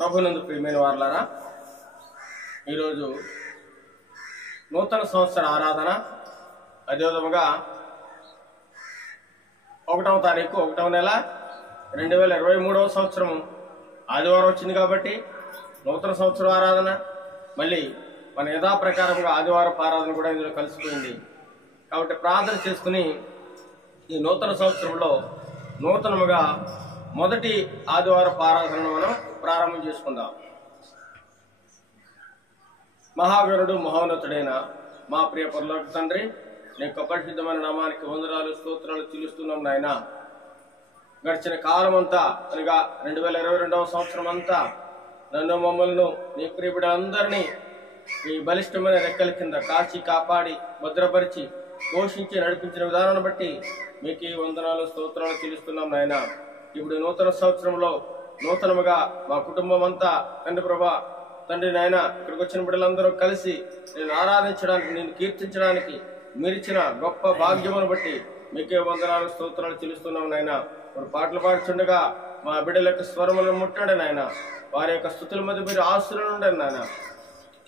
ప్రభునందు ప్రియమైన వారలారా, ఈరోజు నూతన సంవత్సర ఆరాధన. అదేవిధముగా 1వ తారీఖు 1వ నెల 2023వ సంవత్సరం ఆదివారం వచ్చింది కాబట్టి నూతన సంవత్సర ఆరాధన. మళ్ళీ మన యథాప్రకారంగా ఆదివారం ఆరాధన కూడా ఇందులో కలిసిపోయింది కాబట్టి ప్రార్థన చేసుకుని ఈ నూతన సంవత్సరంలో నూతనముగా మొదటి ఆదివారం ఆరాధనను మనం ప్రారంభం చేసుకుందాం. మహావీరుడు మహోన్నతుడైన మా ప్రియ పరలోక తండ్రి, నీ యొక్క పరిశుద్ధమైన నామానికి వందనాలు స్తోత్రాలు చెల్లిస్తున్నాం నాయన. గడిచిన కాలం అంతా అనగా 2022వ సంవత్సరం అంతా నన్ను మమ్మల్ని నీ ప్రియబిడ్డలందరినీ ఈ బలిష్టమైన రెక్కల కింద కాచి కాపాడి భద్రపరిచి పోషించి నడిపించిన విధానాన్ని బట్టి మీకు ఈ వందనాలు స్తోత్రాలు చెల్లిస్తున్నాం నాయన. ఇప్పుడు నూతన సంవత్సరంలో నూతనముగా మా కుటుంబం అంతా తండ్రి ప్రభా తండ్రి నాయన ఇక్కడికి వచ్చిన బిడ్డలందరూ కలిసి నేను ఆరాధించడానికి, నేను కీర్తించడానికి మీరిచ్చిన గొప్ప భాగ్యమును బట్టి మీకే వందనాలు స్తోత్రాలు చెల్లిస్తున్నాం నాయన. ఇప్పుడు పాటలు పాడుచుండగా మా బిడ్డల యొక్క స్వరములను ముట్టండి నాయన. వారి యొక్క స్తుతుల మధ్య మీరు ఆశీర్వాదం ఉండండి నాయన.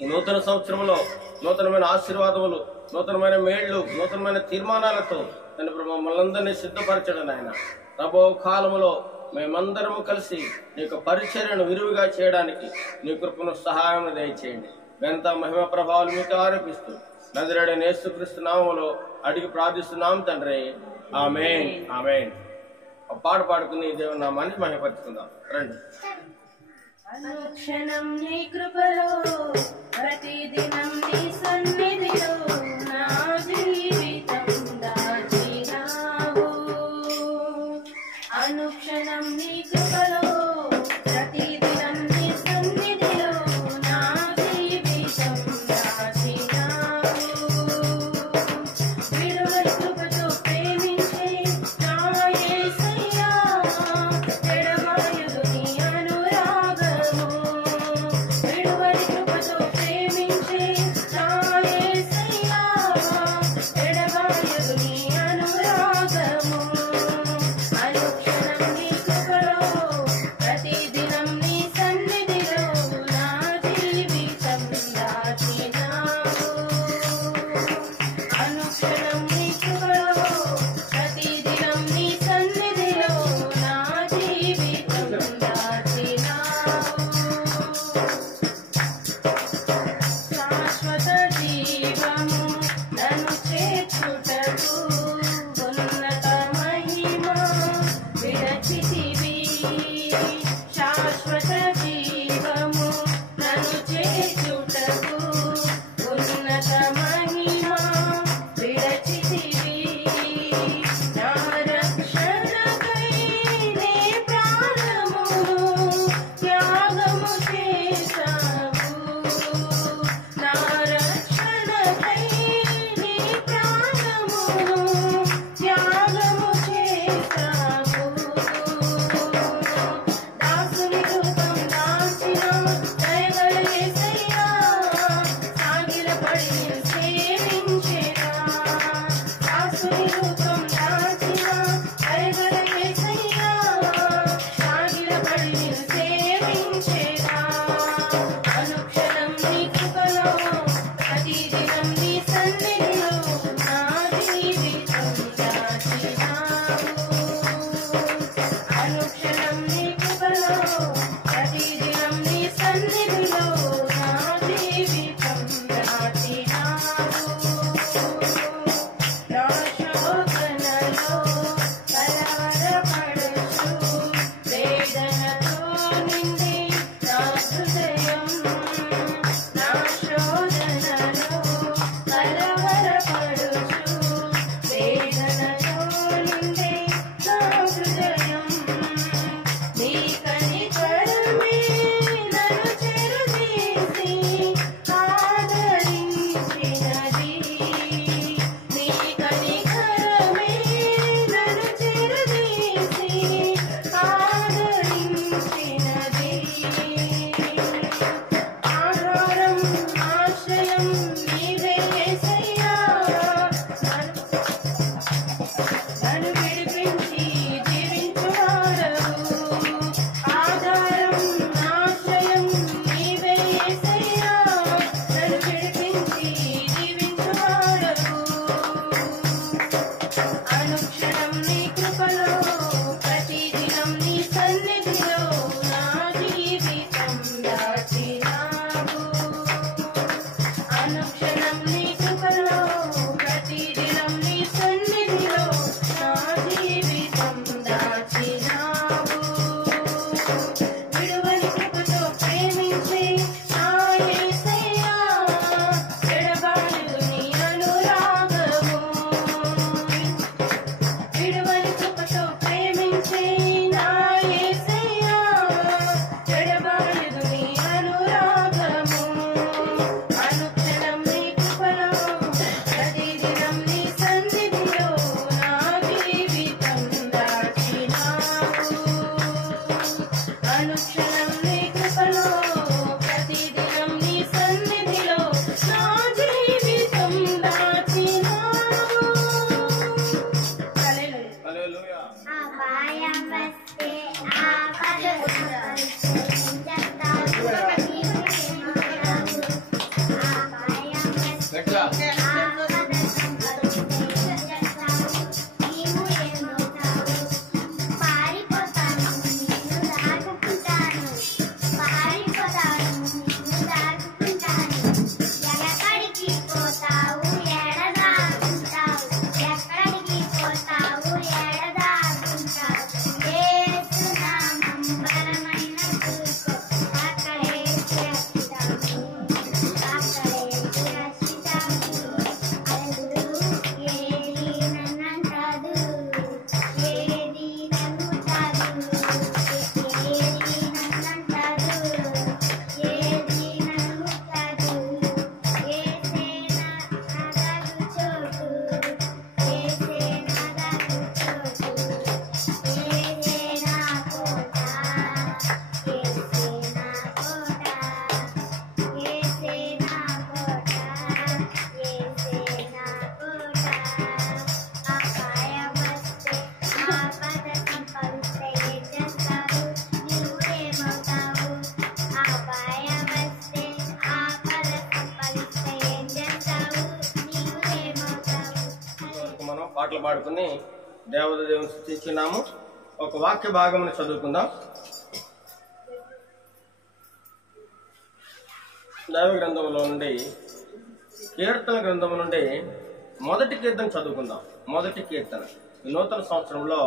ఈ నూతన సంవత్సరంలో నూతనమైన ఆశీర్వాదములు, నూతనమైన మేళ్లు, నూతనమైన తీర్మానాలతో తండ్రి ప్రభు మమ్మల్ని సిద్ధపరచండి నాయన. రాబో కాలములో మేమందరము కలిసి నీ యొక్క పరిచర్యను విరివిగా చేయడానికి నీ కృపను సహాయం దయచేయండి. ఘనత మహిమ ప్రభావాలు మీకు ఆరోపిస్తూ నజరేయుడైన యేసుక్రీస్తు నామములో అడిగి ప్రార్థిస్తున్నాం తండ్రి, ఆమేన్ ఆమేన్. ఒక పాట పాడుకుని దేవుని నామాన్ని మహిమపరుచుకుందాం రండి. అనుక్షణం నీ కృపలో, ప్రతిదినం నీ సన్నిధిలో నా జీవితం దాచినావు. అనుక్షణం నీ కృపలో, ప్రతిదినం నీ సన్నిధిలో నా జీవితం దాచినావు. విడువని కృపతో ప్రేమించే నా యేసయ్యా, ఎడబాయదు నీ అనురాగము. విడువని కృపతో ప్రేమించే నా యేసయ్యా, ఎడబాయదు నీ అనురాగము. అనుక్షణం నీ హల్లెలూయా. అపాయం వస్తే ఆపద సంభవిస్తే ఏం చేస్తావు? నీవేమవుతావు? అపాయం వస్తే ఆపద సంభవిస్తే ఏం చేస్తావు? నీవు ఏమవుతావు? పారిపోతాను, నిన్ను దాటుకుంటాను. పారిపోతాను, నిన్ను దాటుకుంటాను. ఎక్కడికి పోతావు? ఎడదాకుంటావు. ఎక్కడికి పోతావు? ఎడదాకుంటావు. యేసు నామం బలమైన చూపు, అక్కడే సురక్షితము. అక్కడే సురక్షితము. అల్లు ఏది నన్నంటదు, ఏది నన్నుంటదు, ఏది నన్నంటదు, ఏది నన్నుంటదు. ఏసే నాదగు చోటు, ఏసే నాదగు చోటు, ఏసే నా కోట, ఏసే నా కోట, ఏసే నా కోట, ఏసే నా కోట. అపాయం వస్తే ఆపద సంభవిస్తే ఏం చేస్తావు? నీవు ఏమవుతావు? అపాయం వస్తే ఆపద సంభవిస్తే ఏం చేస్తావు? నీవు ఏమవుతావు? ఇంతవరకు మనం పాటలు పాడుకుని దేవుని స్తుతించున్నాము. ఒక వాక్య భాగమును చదువుకుందాం. దైవ గ్రంథంలో నుండి కీర్తన గ్రంథం నుండి మొదటి కీర్తన చదువుకుందాం. మొదటి కీర్తన ఈ నూతన సంవత్సరంలో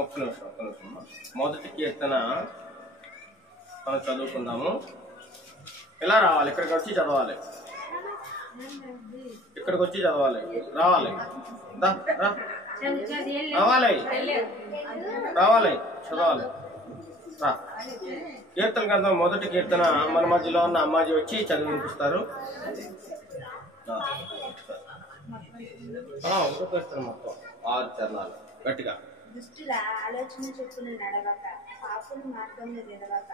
ఒక్క నిమిషం అమ్మా. మొదటి కీర్తన మనం చదువుకుందాము. ఇలా రావాలి, ఇక్కడికి వచ్చి చదవాలి. ఇక్కడికి వచ్చి చదవాలి. రావాలి, రా, రా. రావాలి, రావాలి, చదవాలి. రా. కీర్తన గ్రంథం మొదటి కీర్తన మన మధ్యలో ఉన్న అమ్మాజీ వచ్చి చదివి వినిపిస్తారు. ఇంకో కీర్తన మొత్తం 6 చరణాలు గట్టిగా. దుష్టుల ఆలోచన చొప్పున నడవక, పాపుల మార్గంలో నిలవక,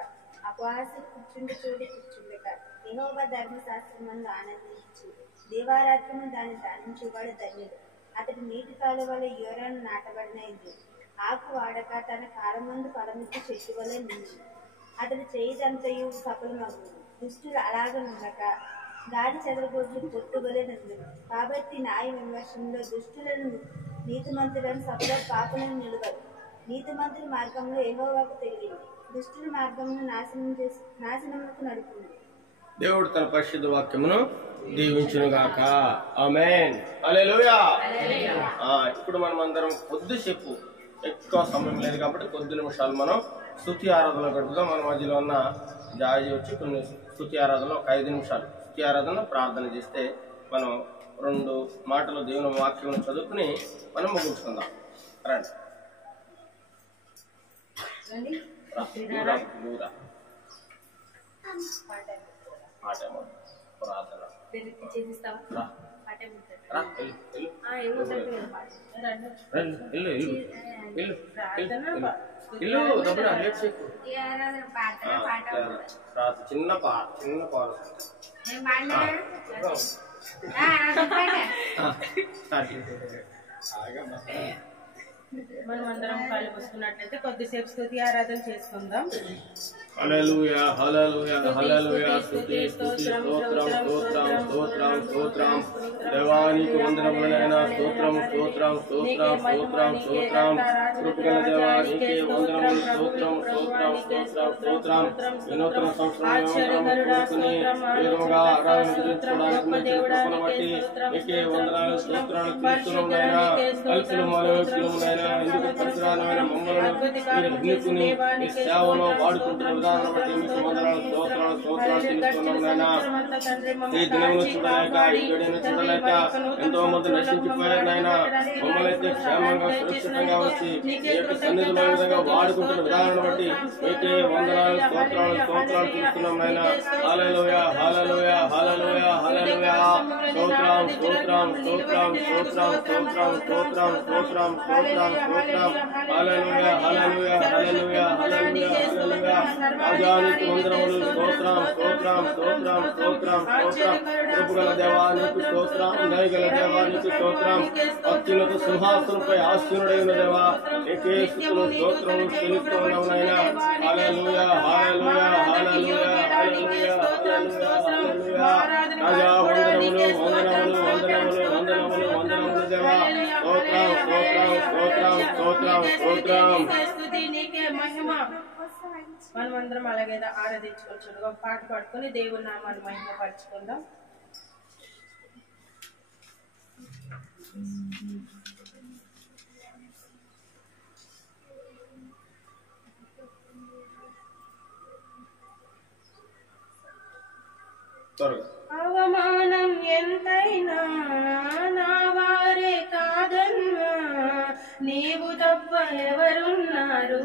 అపవాస కూర్చుండి చోటి కూర్చుండక, యెహోవా ధర్మశాస్త్రమందు ఆనందించు, దేవారాత్రము దాన్ని ధ్యానించువాడు ధన్యుడు. అతడు నీటి కాలువల యోరాను నాటబడిన ఇల్లు, ఆకు వాడక తన కాలమందు ఫలమిచ్చు చెట్టు వలె నిండు. అతడు చేయిదంతయు సఫలమగును. దుష్టులు అలాగనుండక గాలి చెదరగొడ్లు పొట్టు వలె నందును. కాబట్టి న్యాయ విమర్శంలో దుష్టులను నీతిమంతులను సభలో పాపులను నిలువరు. నీతిమంతుల మార్గంలో యెహోవాకు తెలియదు, దుష్టుల మార్గంలో నాశనములకు నడుపును. దేవుడు తన పరిశుద్ధ వాక్యమును దీవించునుగాక. ఆమేన్. హల్లెలూయా. ఇప్పుడు మనం అందరం కొద్దిసేపు, ఎక్కువ సమయం లేదు కాబట్టి కొద్ది నిమిషాలు మనం స్తుతి ఆరాధన గడుపుదాం. మన మధ్యలో ఉన్న జాజీ వచ్చి కొన్ని స్తుతి ఆరాధన ఒక 5 నిమిషాలు స్తుతి ఆరాధన ప్రార్థన చేస్తే మనం 2 మాటలు దేవుని వాక్యం చదువుకుని మనం ముగించుకుందాం. రండి. ప్రార్థన చిన్న పాట మనం అందరం కాళ్ళు పూసుకున్నట్లయితే కొద్దిసేపు స్తుతి ఆరాధన చేసుకుందాం. హల్లెలూయా, హల్లెలూయా, హల్లెలూయా. స్తుతి, స్తుతి, స్తోత్రం, స్తోత్రం, స్తోత్రం, స్తోత్రం. దేవానికి వందనములైనా స్తోత్రం, స్తోత్రం, స్తోత్రం, స్తోత్రం, స్తోత్రం. కృపగల దేవానికి వందనములు. స్తోత్రం, స్తోత్రం, స్తోత్రం, స్తోత్రం. వినూతన సంవత్సరం కోరుకుని విధముగా ఆరాధన గురించుకోవడానికి మంచి కృపను బట్టి మీకే వందనాలు, స్తోత్రాలు తీర్చున్నాయినా. కల్పులు మనోక్తులమునైనా ఎందుకు పరిసరాలైన మమ్మల్ని మీరు ఎన్నుకుని మీ సేవలో వాడుకుంటున్న విధానం బట్టి మీకు వందనాలు, స్తోత్రాలు, స్తోత్రాలు తీర్చున్నాయినా. ఈ దినమును చూడలేక, ఈ గడియను చూడలేక ఎంతో మంది నశించిపోయారు నాయన. మమ్మల్ని అయితే క్షేమంగా సురక్షితంగా వచ్చి మీ యొక్క సన్నిధిలో విధంగా వాడుకుంటున్న విధానాన్ని బట్టి మీకే వందనాలు, స్తోత్రాలు, స్తోత్రాలు తీరుస్తున్నాం నాయన. హల్లెలూయా, హల్లెలూయా, హల్లెలూయా, హల్లెలూయా. స్తోత్రం, స్తోత్రం, స్తోత్రం, స్తోత్రం, స్తోత్రం, స్తోత్రం, స్తోత్రం, స్తోత్రం, స్తోత్రం, స్తోత్రం హల్లెలూయా హల్లెలూయా హల్లెలూయా హల్లెలూయా హల్లెలూయా రాజానికి వందనములు స్తోత్రం స్తోత్రం స్తోత్రం స్తోత్రం స్తోత్రం కృపగల దేవానికి స్తోత్రం దయగల దేవానికి స్తోత్రం అత్యున్నత సింహాసనంపై ఆసీనుడైన దేవా నీకే స్తుతులు స్తోత్రములు చెల్లిస్తున్నాము నాయనా హల్లెలూయా హల్లెలూయా హల్లెలూయా హల్లెలూయా హల్లెలూయా రాజా వందనములు వందనములు వందనములు వందనములు వందనములు దేవా స్తోత్రం స్తోత్రం స్తోత్రం స్తోత్రం స్తోత్రం నీకే మహిమ. మనమందరం అలాగే ఆరాధించుకోవచ్చు. ఒక పాట పాడుకొని దేవుని నామాన్ని మహిమపరచుకుందాం. అవమానం ఎంతైనా నా వారే కాదన్నా, నీవు తప్ప ఎవరున్నారు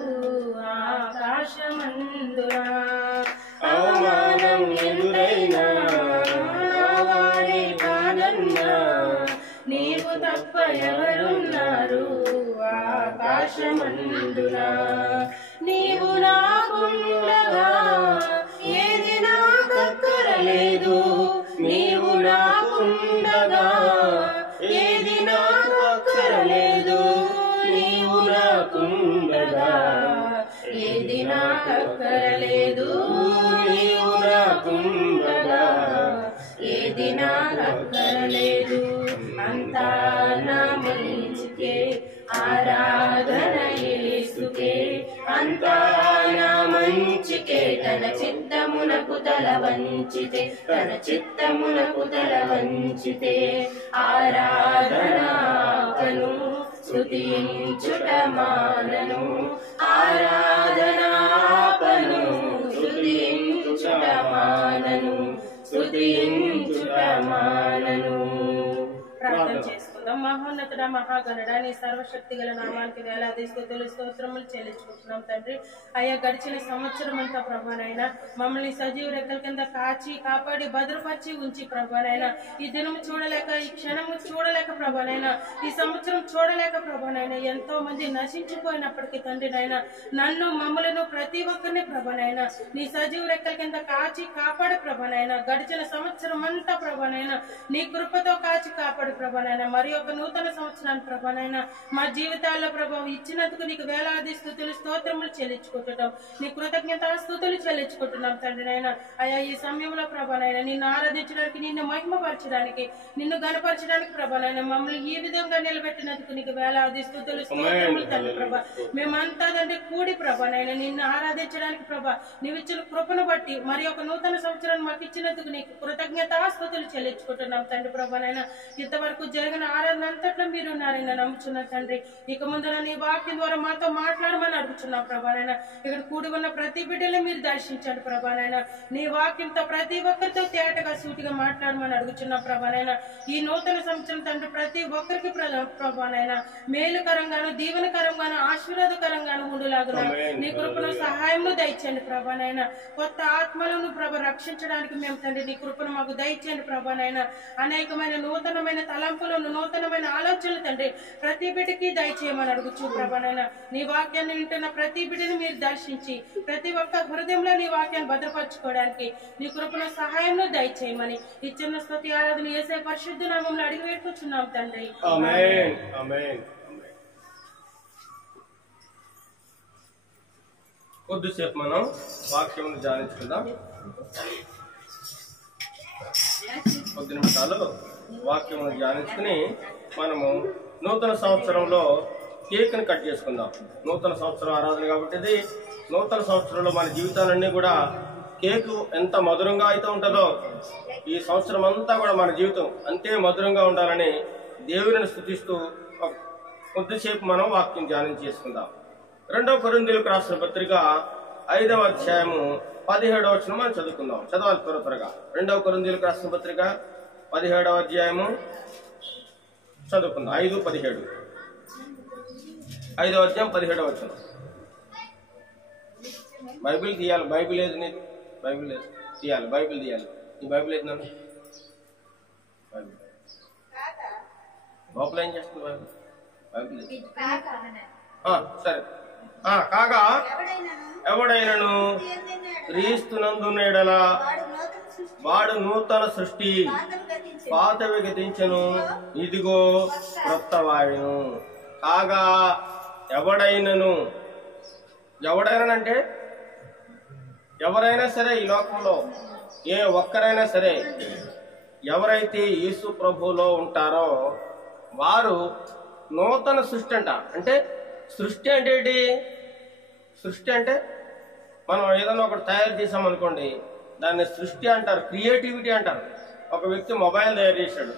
ఆకాశమందునా. అవమానం ఎదురైనా నా వారే కాదన్నా, నీవు తప్ప ఎవరున్నారు ఆకాశమందునా. నీవు నాకుండగా ఏది నాకక్కరలేదు, నీవు నాకుండగా ఏది నాకక్కరలేదు, నీవు నాకుండగా ఏది నాకక్కరలేదు, నీవు నాకుండగా ఏది నాకక్కరలేదు. అంతా నా మంచికే ఆరాధన యేసుకే, అంతా నా మంచికే. తన చిత్తమునకు తల వంచితే, తన చిత్తమునకు తల వంచితే ఆరాధనాపను స్తుతించుట మానను, ఆరాధనాపను స్తుతించుట మానను, స్తుతించుట మానను. ప్రార్థన చేసుకుందాం. మహోన్నతుడ మహాగణుడ నీ సర్వశక్తి గల నామానికి వేలాది స్తుతులు స్తోత్రములు చెల్లించుకుంటున్నాం తండ్రి. అయ్యా గడిచిన సంవత్సరం అంతా ప్రభానైనా మమ్మల్ని సజీవ రెక్కల కింద కాచి కాపాడి భద్రపరిచి ఉంచి ప్రభానైనా ఈ దినము చూడలేక ఈ క్షణము చూడలేక ప్రభానైనా ఈ సంవత్సరం చూడలేక ప్రభానైనా ఎంతో మంది నశించిపోయినప్పటికీ తండ్రి నైనా నన్ను మమ్మలను ప్రతి ఒక్కరిని ప్రభానైనా నీ సజీవ రెక్కల కింద కాచి కాపాడు ప్రభానైనా. గడిచిన సంవత్సరం అంతా ప్రభానైనా నీ కృపతో కాచి కాపాడు ప్రభానైనా. మరి ఒక నూతన సంవత్సరాన్ని ప్రభానైనా మా జీవితాల్లో ప్రభావం ఇచ్చినందుకు నీకు వేలాది స్తుతులు స్తోత్రములు చెల్లించుకుంటున్నాం, నీ కృతజ్ఞత స్తుతులు చెల్లించుకుంటున్నాం తండ్రి నైనా. అయ్యా ఈ సమయంలో ప్రభానైనా నిన్ను ఆరాధించడానికి, నిన్ను మహిమపరచడానికి, నిన్ను గణపరచడానికి ప్రభానైనా మమ్మల్ని ఈ విధంగా నిలబెట్టినందుకు నీకు వేలాది స్తుతులు స్తోత్రములు తండ్రి ప్రభా. మేమంతా తండ్రి కూడి ప్రభానైనా నిన్ను ఆరాధించడానికి ప్రభా నీవు ఇచ్చిన కృపను బట్టి మరి ఒక నూతన సంవత్సరాన్ని మాకు ఇచ్చినందుకు నీకు కృతజ్ఞత స్తుతులు చెల్లించుకుంటున్నాం తండ్రి ప్రభానైనా. ఇంతవరకు జరిగిన ఆరాధన అంతట్లో మీరు ఉన్నారని నమ్ముచున్న తండ్రి. ఇక ముందర నీ వాక్యం ద్వారా మాతో మాట్లాడమని అడుగుతున్నాం ప్రభానైనా. ఇక్కడ కూడి ఉన్న ప్రతి బిడ్డని మీరు దర్శించండి ప్రభానైనా. నీ వాక్యంతో ప్రతి ఒక్కరితో తేటగా సూటిగా మాట్లాడమని అడుగుతున్నాం ప్రభానైనా. ఈ నూతన సంవత్సరం తండ్రి ప్రతి ఒక్కరికి ప్రభానైనా మేలుకరంగాను దీవెనకరంగాను ఆశీర్వాదకరంగాను ఉండులాగున నీ కృపను సహాయము దయచేయండి ప్రభానైనా. కొత్త ఆత్మలను ప్రభ రక్షించడానికి మేము తండ్రి నీ కృపను మాకు దయచేయండి ప్రభానైనా. అనేకమైన నూతనమైన తలంపులను నూతనమైన ఆలోచనలు తండ్రి ప్రతి బిడ్డకి దయచేయమని అడుగుచు ప్రభానైనా. నీ వాక్యాన్ని వింటున్న ప్రతి బిడ్డని మీరు దర్శించి ప్రతి ఒక్క హృదయంలో నీ వాక్యాన్ని భద్రపరచుకోవడానికి నీ కృపను సహాయంలో దయచేయమని ఈ చిన్న స్తుతి ఆరాధన యేసయ్య పరిశుద్ధ నామములో అడిగి వేడుకుంటున్నాం తండ్రి. ఆమేన్ ఆమేన్. కొద్దిసేపు మనం వాక్యం ధ్యానించుకుందాం. కొద్ది నిమిషాలు వాక్యం ధ్యానించుకుని మనము నూతన సంవత్సరంలో కేక్ని కట్ చేసుకుందాం. నూతన సంవత్సరం ఆరాధన కాబట్టి ఇది నూతన సంవత్సరంలో మన జీవితాలన్నీ కూడా కేకు ఎంత మధురంగా అయితే ఉంటుందో ఈ సంవత్సరం అంతా కూడా మన జీవితం అంతే మధురంగా ఉండాలని దేవుని స్తుతిస్తూ కొద్దిసేపు మనం వాక్యం ధ్యానం చేసుకుందాం. 2 కొరింథీయులకు రాసిన పత్రిక 5వ అధ్యాయము 17వ వచనం మనం చదువుకుందాం. చదవాలి త్వరగా. 2 కొరింథీయులకు రాసిన పత్రిక 17వ అధ్యాయము చదువుకుందాం. 5:17 5వ అధ్యాయం 17వ వచనం. బైబిల్ తీయాలి. బైబిల్ లేదు నీకు? బైబిల్ లేదు, తీయాలి. బైబిల్ తీయాలి. నీ బైబిల్ లేదు నన్ను? బైబిల్ లోపల ఏం చేస్తుంది? బైబిల్ బైబిల్ లేదు. సరే. కాగా ఎవడైనను క్రీస్తునందున్న ఎడల వాడు నూతన సృష్టి, పాతవి గతించెను, ఇదిగో క్రొత్తవాయును. కాగా ఎవడైనానంటే ఎవరైనా సరే ఈ లోకంలో ఏ ఒక్కరైనా సరే ఎవరైతే యేసు ప్రభువులో ఉంటారో వారు నూతన సృష్టి అంట. అంటే సృష్టి అంటే ఏంటి? సృష్టి అంటే మనం ఏదైనా ఒకటి తయారు చేసామనుకోండి, దాన్ని సృష్టి అంటారు, క్రియేటివిటీ అంటారు. ఒక వ్యక్తి మొబైల్ తయారు చేశాడు,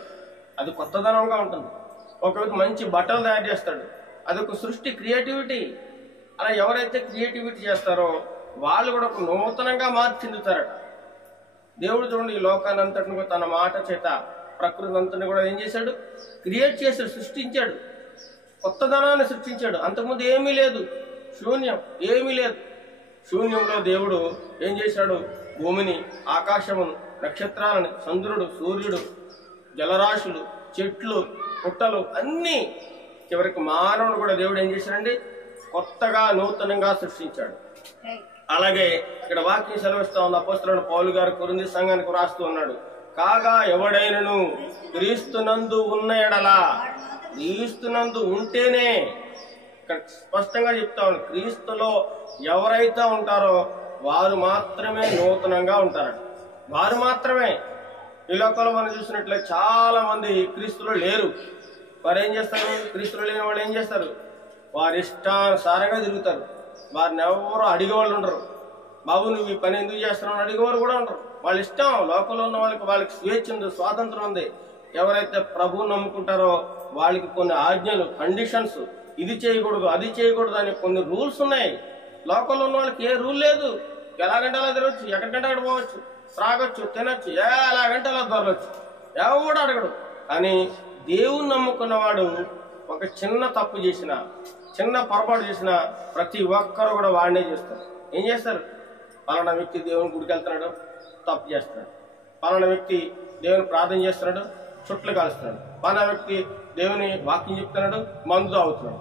అది కొత్తదనంగా ఉంటుంది. ఒక వ్యక్తి మంచి బట్టలు తయారు చేస్తాడు, అది ఒక సృష్టి, క్రియేటివిటీ. అలా ఎవరైతే క్రియేటివిటీ చేస్తారో వాళ్ళు కూడా ఒక నూతనంగా మార్పు చెందుతారట. దేవుడు చూడండి ఈ లోకాన్ని అంతటిని కూడా తన మాట చేత ప్రకృతి అంతటిని కూడా ఏం చేశాడు? క్రియేట్ చేశాడు, సృష్టించాడు, కొత్తదనాన్ని సృష్టించాడు. అంతకుముందు ఏమీ లేదు, శూన్యం, ఏమీ లేదు. శూన్యంలో దేవుడు ఏం చేశాడు? భూమిని, ఆకాశమును, నక్షత్రాలను, చంద్రుడు, సూర్యుడు, జలరాశులు, చెట్లు, పుట్టలు అన్నీ, చివరికి మానవుడు కూడా దేవుడు ఏం చేశాడండి? కొత్తగా నూతనంగా సృష్టించాడు. అలాగే ఇక్కడ వాక్యం సెలవిస్తా ఉంది. అపోస్తలుడైన పౌలు గారు కొరింథీ సంఘానికి రాస్తూ ఉన్నాడు, కాగా ఎవడైనను క్రీస్తునందు ఉన్న ఎడల, క్రీస్తునందు ఉంటేనే, ఇక్కడ స్పష్టంగా చెప్తా ఉంది, క్రీస్తులో ఎవరైతే ఉంటారో వారు మాత్రమే నూతనంగా ఉంటారట. వారు మాత్రమే. ఈ లోకంలో మనం చూసినట్లయితే చాలా మంది క్రీస్తులో లేరు. వారు ఏం చేస్తారు? క్రీస్తులో లేని వాళ్ళు ఏం చేస్తారు? వారి ఇష్టానుసారంగా తిరుగుతారు. వారిని ఎవరు అడిగేవాళ్ళు ఉండరు. బాబు నువ్వు ఈ పని ఎందుకు చేస్తున్నావు అడిగేవారు కూడా ఉండరు. వాళ్ళ ఇష్టం. లోకంలో ఉన్న వాళ్ళకి స్వేచ్ఛ ఉంది, స్వాతంత్రం ఉంది. ఎవరైతే ప్రభువుని నమ్ముకుంటారో వాళ్ళకి కొన్ని ఆజ్ఞలు, కండిషన్స్, ఇది చేయకూడదు, అది చేయకూడదు అని కొన్ని రూల్స్ ఉన్నాయి. లోకంలో ఉన్న వాళ్ళకి ఏ రూల్ లేదు. ఎలాగంటే అలా తిరగచ్చు, ఎక్కడికంటే అక్కడ పోవచ్చు, త్రాగొచ్చు, తినొచ్చు, ఎలాగంటే అలా దొరవచ్చు, ఎవడు అడగడు. కానీ దేవుని నమ్ముకున్నవాడు ఒక చిన్న తప్పు చేసినా, చిన్న పొరపాటు చేసినా ప్రతి ఒక్కరు కూడా వాడినే చేస్తారు. ఏం చేస్తారు? పలానా వ్యక్తి దేవుని గుడికి వెళ్తున్నాడు, తప్పు చేస్తున్నాడు. పలానా వ్యక్తి దేవుని ప్రార్థన చేస్తున్నాడు, చుట్లు కాలుస్తున్నాడు. పలానా వ్యక్తి దేవుని వాక్యం చెప్తున్నాడు, మందు తాగుతున్నాడు.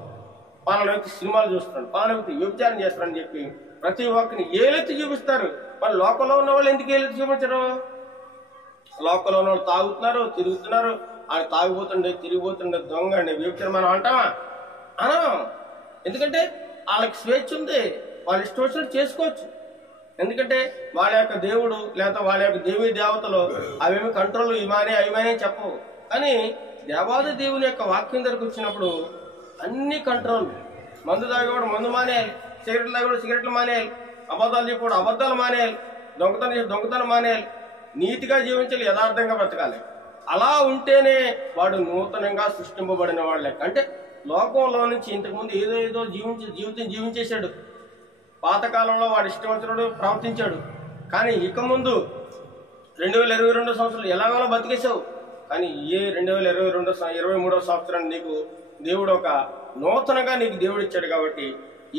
పలానా వ్యక్తి సినిమాలు చూస్తున్నాడు, పలానా వ్యక్తి వ్యభిచారం చేస్తున్నాడని చెప్పి ప్రతి ఒక్కరిని ఏలెత్తి చూపిస్తారు. మరి లోకంలో ఉన్న వాళ్ళు ఎందుకు ఏలెత్తి చూపించరు? లోకంలో ఉన్న వాళ్ళు తాగుతున్నారు, తిరుగుతున్నారు. ఆయన తాగిపోతుండే, తిరిగిపోతుండే, దొంగ అండి, వ్యభిచారం మనం అంటామా? అనం. ఎందుకంటే వాళ్ళకి స్వేచ్ఛ ఉంది, వాళ్ళు ఇష్టం వచ్చినట్టు చేసుకోవచ్చు. ఎందుకంటే వాళ్ళ యొక్క దేవుడు లేదా వాళ్ళ యొక్క దేవీ దేవతలు అవేమి కంట్రోల్ ఇమానే అవిమానే చెప్పవు. కానీ దేవాది దేవుని యొక్క వాక్యం దగ్గరకు వచ్చినప్పుడు అన్ని కంట్రోల్. మందు తాగేవాడు మందు మానేయాలి, సిగరెట్లు తాగేవాడు సిగరెట్లు మానేయాలి, అబద్ధాలు చెప్పాడు అబద్ధాలు మానేయాలి, దొంగతనం మానేయాలి, నీతిగా జీవించాలి, యథార్థంగా బ్రతకాలి. అలా ఉంటేనే వాడు నూతనంగా సృష్టింపబడిన వాడు లెక్క. అంటే లోకంలో నుంచి ఇంతకుముందు ఏదో జీవితం జీవించేశాడు. పాతకాలంలో వాడు ఇష్టం వచ్చినప్పుడు ప్రవర్తించాడు. కానీ ఇక ముందు 2022 సంవత్సరాలు ఎలాగోలా బతికేశావు. కానీ ఏ 2023 సంవత్సరాన్ని నీకు దేవుడు ఒక నూతనగా నీకు దేవుడు ఇచ్చాడు. కాబట్టి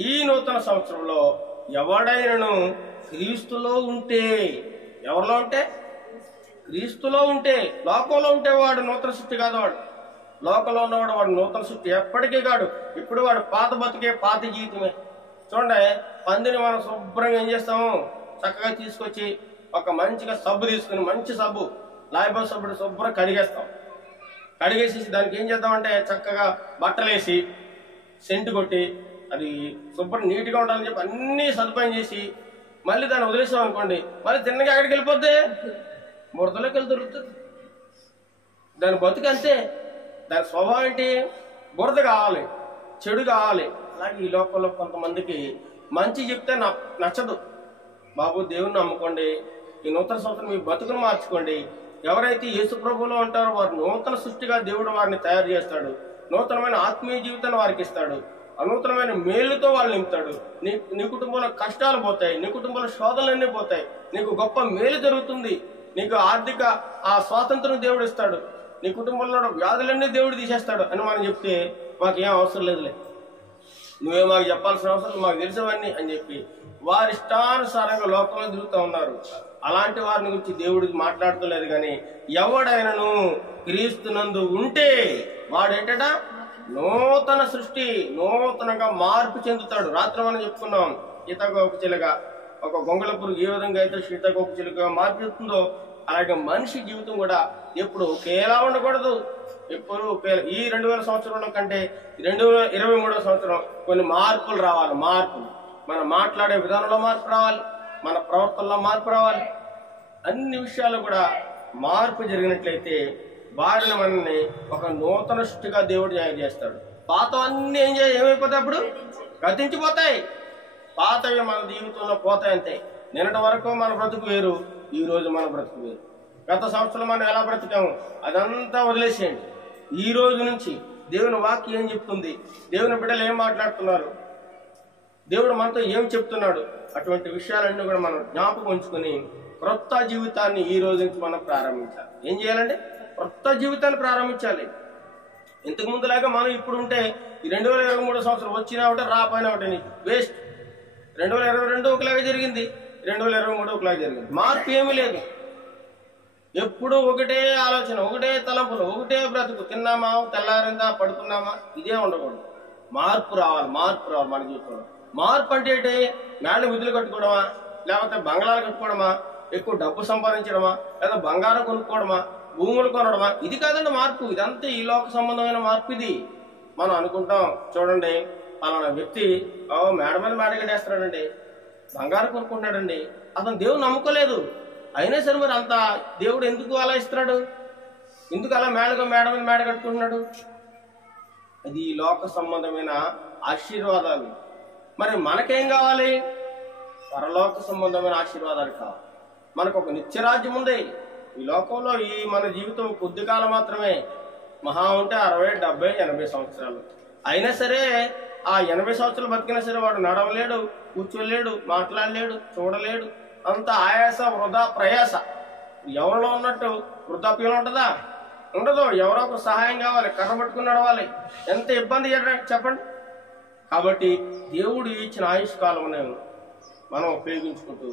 ఈ నూతన సంవత్సరంలో ఎవడైనను క్రీస్తులో ఉంటే, ఎవరిలో ఉంటే? క్రీస్తులో ఉంటే. లోకంలో ఉంటే వాడు నూతన సృష్టి కాదు. వాడు లోకంలో ఉన్నవాడు వాడు నూతన సృష్టి ఎప్పటికీ కాడు. ఇప్పుడు వాడు పాత బతికే, పాత జీవితమే. చూడండి, పందిని మనం శుభ్రంగా ఏం చేస్తాము? చక్కగా తీసుకొచ్చి ఒక మంచిగా సబ్బు తీసుకుని, మంచి సబ్బు, లాయబల్ సబ్బుడు శుభ్రం కడిగేస్తాం. కడిగేసేసి దానికి ఏం చేద్దామంటే చక్కగా బట్టలేసి సెంటు కొట్టి అది శుభ్రం నీట్గా ఉండాలని చెప్పి అన్ని సదుపాయం చేసి మళ్ళీ దాన్ని వదిలేసాం అనుకోండి, మళ్ళీ తిన్నగా ఎక్కడికి వెళ్ళిపోద్ది? బురదలోకి వెళ్ళి దొరుకుతుంది. దాని బతుకు అంతే. దాని స్వభావం ఏంటి? బురద కావాలి, చెడు కావాలి. అలాగే ఈ లోకంలో కొంతమందికి మంచి చెప్తే నచ్చదు. బాబు దేవుని నమ్ముకోండి, ఈ నూతన సంవత్సరం మీ బతుకును మార్చుకోండి. ఎవరైతే యేసు ప్రభువులో ఉంటారో వారు నూతన సృష్టిగా దేవుడు వారిని తయారు చేస్తాడు. నూతనమైన ఆత్మీయ జీవితాన్ని వారికి ఇస్తాడు. అనూతనమైన మేలుతో వాళ్ళు నింపుతాడు. నీ కుటుంబంలో కష్టాలు పోతాయి, నీ కుటుంబంలో శోధనలన్నీ పోతాయి, నీకు గొప్ప మేలు జరుగుతుంది, నీకు ఆర్థిక స్వాతంత్రం దేవుడు ఇస్తాడు, నీ కుటుంబంలో వ్యాధులన్నీ దేవుడు తీసేస్తాడు అని మనం చెప్తే మాకేం అవసరం లేదులే, నువ్వే మాకు చెప్పాల్సిన అవసరం, మాకు తెలిసేవన్నీ అని చెప్పి వారి ఇష్టానుసారంగా లోకంలో తిరుగుతూ ఉన్నారు. అలాంటి వారిని గురించి దేవుడు మాట్లాడుతలేదు. కానీ ఎవడైనను క్రీస్తునందు ఉంటే వాడు ఏంటట? నూతన సృష్టి, నూతనంగా మార్పు చెందుతాడు. రాత్రి మనం చెప్పుకున్నాం, సీతాకోక చిలుక, ఒక గొంగళ పురుగు ఏ విధంగా అయితే సీతాకోక చిలుక మార్పు చెందుతుందో అలాగే మనిషి జీవితం కూడా ఎప్పుడు ఒకేలా ఉండకూడదు. ఎప్పుడు ఈ 2000 సంవత్సరంలో కంటే 2023వ సంవత్సరం కొన్ని మార్పులు రావాలి. మార్పులు మనం మాట్లాడే విధానంలో మార్పు రావాలి, మన ప్రవర్తనలో మార్పు రావాలి. అన్ని విషయాలు కూడా మార్పు జరిగినట్లయితే వారిని మనల్ని ఒక నూతన సృష్టిగా దేవుడు చేస్తాడు. పాత అన్ని ఏమైపోతాయి? అప్పుడు గతించిపోతాయి. పాతవి మన జీవితంలో పోతాయి అంతే. నిన్నటి వరకు మన బ్రతుకు వేరు, ఈ రోజు మన బ్రతుకు వేరు. గత సంవత్సరం మనం ఎలా బ్రతికాము అదంతా వదిలేసేయండి. ఈ రోజు నుంచి దేవుని వాక్యం ఏం చెప్తుంది, దేవుని బిడ్డలు ఏం మాట్లాడుతున్నారు, దేవుడు మనతో ఏం చెప్తున్నాడు, అటువంటి విషయాలన్నీ కూడా మనం జ్ఞాపకం ఉంచుకొని క్రొత్త జీవితాన్ని ఈ రోజు నుంచి మనం ప్రారంభించాలి. ఏం చేయాలంటే క్రొత్త జీవితాన్ని ప్రారంభించాలి. ఇంతకు ముందులాగా మనం ఇప్పుడు ఉంటే ఈ 2023 సంవత్సరం వచ్చినా ఒకటి రాపోయినా ఒకటి నీకు వేస్ట్. 2022 ఒకలాగా జరిగింది, 2023 ఒకలాగా జరిగింది. మార్పు ఏమీ లేదు. ఎప్పుడు ఒకటే ఆలోచన, ఒకటే తలంపులు, ఒకటే బ్రతుకు. తిన్నామా, తెల్లారిందా, పడుకున్నామా, ఇదే ఉండకూడదు. మార్పు రావాలి, మార్పు రావాలి మన జీవితంలో. మార్పు అంటే ఏంటి? మేళ్ళ విధులు కట్టుకోవడమా, లేకపోతే బంగ్లాలు కట్టుకోవడమా, ఎక్కువ డబ్బు సంపాదించడమా, లేదా బంగారం కొనుక్కోవడమా, భూములు కొనడమా? ఇది కాదండి మార్పు. ఇదంతా ఈ లోక సంబంధమైన మార్పు. ఇది మనం అనుకుంటాం. చూడండి, పలానా వ్యక్తి మేడ మీద మేడ కట్టేస్తున్నాడండి, బంగారం కొనుక్కుంటాడండి, అతను దేవుడు నమ్ముకోలేదు. అయినా సరే మరి అంత దేవుడు ఎందుకు అలా ఇస్తున్నాడు? ఎందుకు అలా మేడ మీద మేడ కట్టుకుంటున్నాడు? అది ఈ లోక సంబంధమైన ఆశీర్వాదాలు. మరి మనకేం కావాలి? పరలోక సంబంధమైన ఆశీర్వాదాలు కావాలి. మనకు ఒక నిత్యరాజ్యం ఉంది. ఈ లోకంలో ఈ మన జీవితం కొద్ది కాలం మాత్రమే. మహా ఉంటే 60, 70, 80 సంవత్సరాలు. అయినా సరే ఆ 80 సంవత్సరాలు బతికినా సరే వాడు నడవలేడు, కూర్చోలేడు, మాట్లాడలేడు, చూడలేడు. అంత ఆయాస, వృధా, ప్రయాస. ఎవరిలో ఉన్నట్టు వృద్ధాప్యంలో ఉంటుందా? ఉండదు. ఎవరో ఒక సహాయం కావాలి, కర్ర పట్టుకుని నడవాలి. ఎంత ఇబ్బంది చెప్పండి. కాబట్టి దేవుడు ఇచ్చిన ఆయుష్ కాలం మనం ఉపయోగించుకుంటూ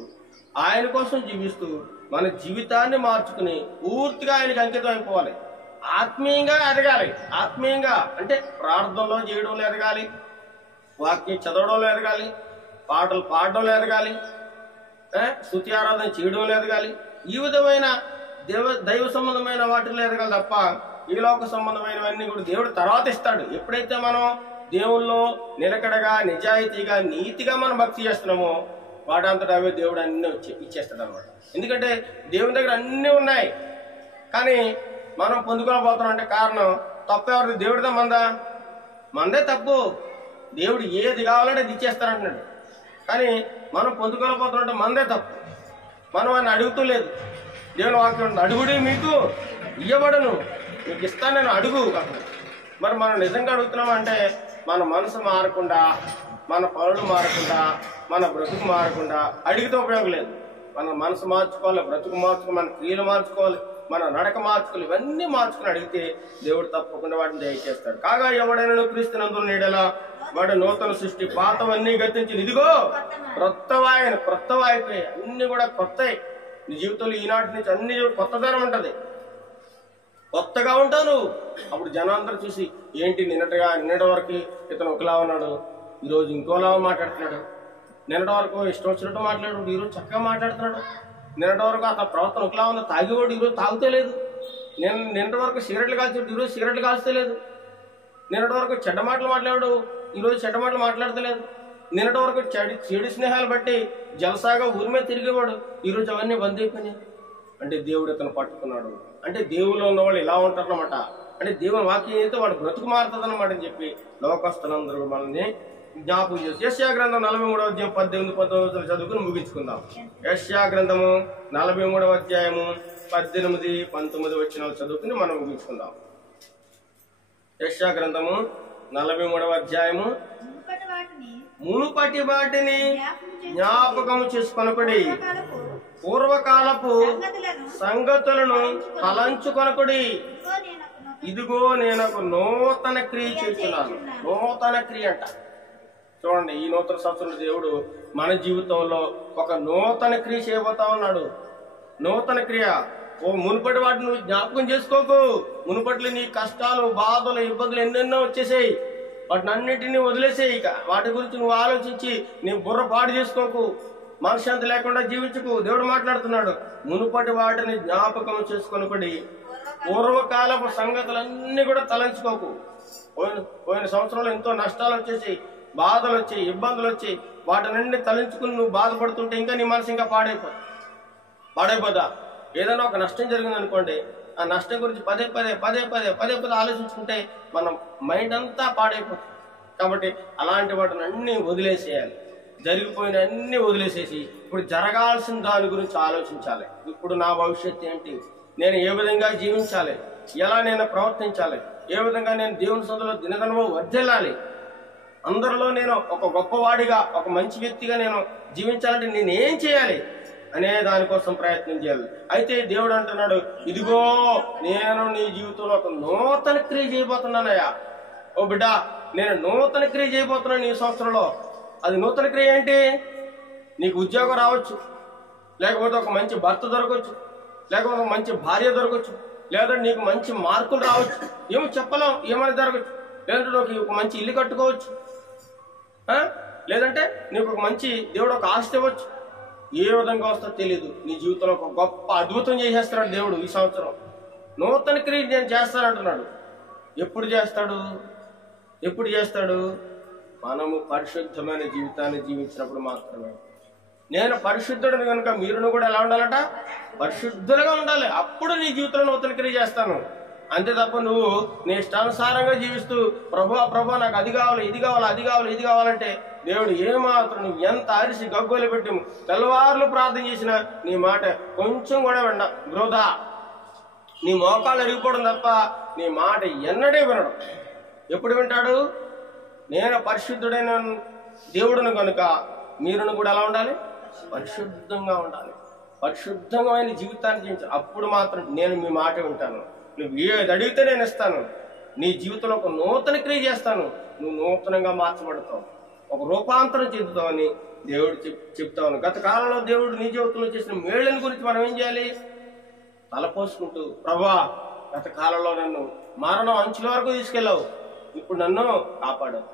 ఆయన కోసం జీవిస్తూ మన జీవితాన్ని మార్చుకుని పూర్తిగా ఆయనకి అంకితం అయిపోవాలి. ఆత్మీయంగా ఎదగాలి. ఆత్మీయంగా అంటే ప్రార్థనలో చేయడంలో ఎదగాలి, వాక్యం చదవడంలో ఎదగాలి, పాటలు పాడడంలో ఎదగాలి, స్తుతి ఆరాధన చేయడంలో ఎదగాలి. ఈ విధమైన దైవ సంబంధమైన వాటిలో ఎదగాలి తప్ప ఈ లోక సంబంధమైనవన్నీ కూడా దేవుడు తర్వాత ఇస్తాడు. ఎప్పుడైతే మనం దేవుల్లో నిలకడగా, నిజాయితీగా, నీతిగా మనం భక్తి చేస్తున్నామో వాటంతటా అవే దేవుడు అన్నీ ఇచ్చేస్తాడు అనమాట. ఎందుకంటే దేవుని దగ్గర అన్నీ ఉన్నాయి, కానీ మనం పొందుకోలేకపోతున్నాం. అంటే కారణం తప్పెవరిది? దేవుడిదా మందా? మందే తప్పు. దేవుడు ఏది కావాలంటే అది ఇచ్చేస్తారంటున్నాడు, కానీ మనం పొందుకోలేకపోతున్నట్టు మందే తప్పు. మనం ఆయన అడుగుతూ లేదు. దేవుని వాక్యం అడుగుడి మీకు ఇయ్యబడను, మీకు ఇస్తాను నేను, అడుగు. మరి మనం నిజంగా అడుగుతున్నామంటే మన మనసు మారకుండా, మన పనులు మారకుండా, మన బ్రతుకు మారకుండా అడిగితే ఉపయోగం లేదు. మన మనసు మార్చుకోవాలి, బ్రతుకు మార్చుకోవాలి, మన క్రియలు మార్చుకోవాలి, మన నడక మార్చుకోవాలి. ఇవన్నీ మార్చుకుని అడిగితే దేవుడు తప్పకుండా వాటిని దయచేస్తాడు. కాగా ఎవడైనా క్రీస్తునందున నీడలా వాడు నూతన సృష్టి, పాతవన్నీ గతించి ఇదిగో క్రొత్తవా అయిపోయాయి. అన్ని కూడా కొత్తవి. నీ జీవితంలో ఈనాటి నుంచి అన్ని కొత్తదనం ఉంటది, కొత్తగా ఉంటాను. అప్పుడు జనాందరూ చూసి ఏంటి నిన్నటి వరకు ఇతను ఒకలా ఉన్నాడు, ఈరోజు ఇంకోలా మాట్లాడుతున్నాడు. నిన్నటి వరకు ఇష్టం వచ్చినట్టు మాట్లాడు, ఈరోజు చక్కగా మాట్లాడుతున్నాడు. నిన్నటి వరకు అతను ప్రవర్తన ఒకలా ఉంది, తాగేవాడు ఈరోజు తాగుతే లేదు. నిన్నటి వరకు సిగరెట్లు కాల్చాడు, ఈరోజు సిగరెట్లు కాల్స్తే లేదు. నిన్నటి వరకు చెడ్డ మాటలు మాట్లాడు, ఈరోజు చెడ్డ మాటలు మాట్లాడతలేదు. నిన్నటి వరకు చెడు స్నేహాలు బట్టి జలసాగా ఊరి మీద తిరిగేవాడు, ఈరోజు అవన్నీ బంద్ అయిపోయినాయి. అంటే దేవుడు ఇతను పట్టుకున్నాడు. అంటే దేవులో ఉన్న వాళ్ళు ఇలా ఉంటారన్నమాట. అంటే దేవుని వాక్యం అయితే వాడు బ్రతుకు మారుతుంది అన్నమాట అని చెప్పి లోకస్తులందరూ మనల్ని జ్ఞాపకం చేసి యెషయా గ్రంథం 43వ అధ్యాయం 18-19 చదువుకుని ముగించుకుందాం. యెషయా గ్రంథము 43వ అధ్యాయము 18-19 వచనాలు చదువుకుని మనం ముగించుకుందాం. యెషయా గ్రంథము 43వ అధ్యాయము మునుపటి వాటిని జ్ఞాపకం చేసుకొనకుడి, పూర్వకాలపు సంగతులను తలంచుకొనకుడి. ఇదిగో నేను నూతన క్రియ చేస్తున్నాను. నూతన క్రియ అంట. చూడండి, ఈ నూతన సంవత్సరంలో దేవుడు మన జీవితంలో ఒక నూతన క్రియ చేయబోతా ఉన్నాడు. నూతన క్రియ మునుపటి వాటిని నువ్వు జ్ఞాపకం చేసుకోకు. మునుపట్లు నీ కష్టాలు, బాధలు, ఇబ్బందులు ఎన్నెన్నో వచ్చేసాయి. వాటిని అన్నింటినీ వదిలేసేయి. ఇక వాటి గురించి నువ్వు ఆలోచించి నీ బుర్ర పాడు చేసుకోకు, మనశ్శాంతి లేకుండా జీవించుకు. దేవుడు మాట్లాడుతున్నాడు, మునుపటి వాటిని జ్ఞాపకం చేసుకొనుకుడి, పూర్వకాలపు సంగతులన్నీ కూడా తలంచుకోకు. పోయిన సంవత్సరంలో ఎంతో నష్టాలు వచ్చేసి, బాధలు వచ్చాయి, ఇబ్బందులు వచ్చాయి. వాటినన్నీ తలంచుకుని నువ్వు బాధపడుతుంటే ఇంకా నీ మనసు ఇంకా పాడైపోదా. ఏదైనా ఒక నష్టం జరిగింది అనుకోండి, ఆ నష్టం గురించి పదే పదే ఆలోచించుకుంటే మనం మైండ్ అంతా పాడైపోతుంది. కాబట్టి అలాంటి వాటిని అన్ని వదిలేసేయాలి. జరిగిపోయిన అన్ని వదిలేసేసి ఇప్పుడు జరగాల్సిన దాని గురించి ఆలోచించాలి. ఇప్పుడు నా భవిష్యత్తు ఏంటి, నేను ఏ విధంగా జీవించాలి, ఎలా నేను ప్రవర్తించాలి, ఏ విధంగా నేను దేవుని సన్నిధిలో దినదినము వర్ధిల్లాలి, అందరిలో నేను ఒక గొప్పవాడిగా, ఒక మంచి వ్యక్తిగా నేను జీవించాలంటే నేను ఏం చేయాలి అనే దానికోసం ప్రయత్నం చేయాలి. అయితే దేవుడు అంటున్నాడు, ఇదిగో నేను నీ జీవితంలో ఒక నూతన క్రియ చేయబోతున్నానయ్యా. ఓ బిడ్డ, నేను నూతన క్రియ చేయబోతున్నాను ఈ సంవత్సరంలో. అది నూతన క్రియ ఏంటి? నీకు ఉద్యోగం రావచ్చు, లేకపోతే ఒక మంచి భర్త దొరకవచ్చు, లేకపోతే ఒక మంచి భార్య దొరకవచ్చు, లేదా నీకు మంచి మార్కులు రావచ్చు, ఏమో చెప్పలేం, ఏమైనా జరగచ్చు. లేదంటే నీకు ఒక మంచి ఇల్లు కట్టుకోవచ్చు, లేదంటే నీకు ఒక మంచి దేవుడు ఒక ఆస్తి ఇవ్వచ్చు. ఏ విధంగా వస్తుందో తెలియదు. నీ జీవితంలో ఒక గొప్ప అద్భుతం చేసేస్తున్నాడు దేవుడు. ఈ సంవత్సరం నూతన క్రియ నేను చేస్తానంటున్నాడు. ఎప్పుడు చేస్తాడు? మనము పరిశుద్ధమైన జీవితాన్ని జీవించినప్పుడు మాత్రమే. నేను పరిశుద్ధుడిని కనుక మీరును కూడా ఎలా ఉండాలట? పరిశుద్ధులుగా ఉండాలి. అప్పుడు నీ జీవితంలో నూతన క్రియ చేస్తాను. అంతే తప్ప నువ్వు నీ ఇష్టానుసారంగా జీవిస్తూ ప్రభా నాకు అది కావాలి, ఇది కావాలి, ఇది కావాలంటే దేవుడు ఏమాత్రం నువ్వు ఎంత అరిసి గగ్గోలు పెట్టి తెల్లవారులు ప్రార్థన చేసినా నీ మాట కొంచెం కూడా వృధా. నీ మోకాళ్ళు ఎరిగిపోవడం తప్ప నీ మాట ఎన్నడే వినడు. ఎప్పుడు వింటాడు? నేను పరిశుద్ధుడైన దేవుడును కనుక మీరును కూడా ఎలా ఉండాలి? పరిశుద్ధంగా ఉండాలి. పరిశుద్ధమైన జీవితాన్ని జీవించాలి. అప్పుడు మాత్రం నేను మీ మాట వింటాను. నువ్వు ఏది అడిగితే నేను ఇస్తాను. నీ జీవితంలో ఒక నూతన క్రియ చేస్తాను. నువ్వు నూతనంగా మార్చబడతావు, ఒక రూపాంతరం చెందుతావని దేవుడు చెప్తాను. గత కాలంలో దేవుడు నీ జీవితంలో చేసిన మేళ్ళని గురించి మనం ఏం చేయాలి? తలపోసుకుంటూ, ప్రభా గత కాలంలో నన్ను మరణం అంచుల వరకు తీసుకెళ్ళావు, ఇప్పుడు నన్ను కాపాడావు.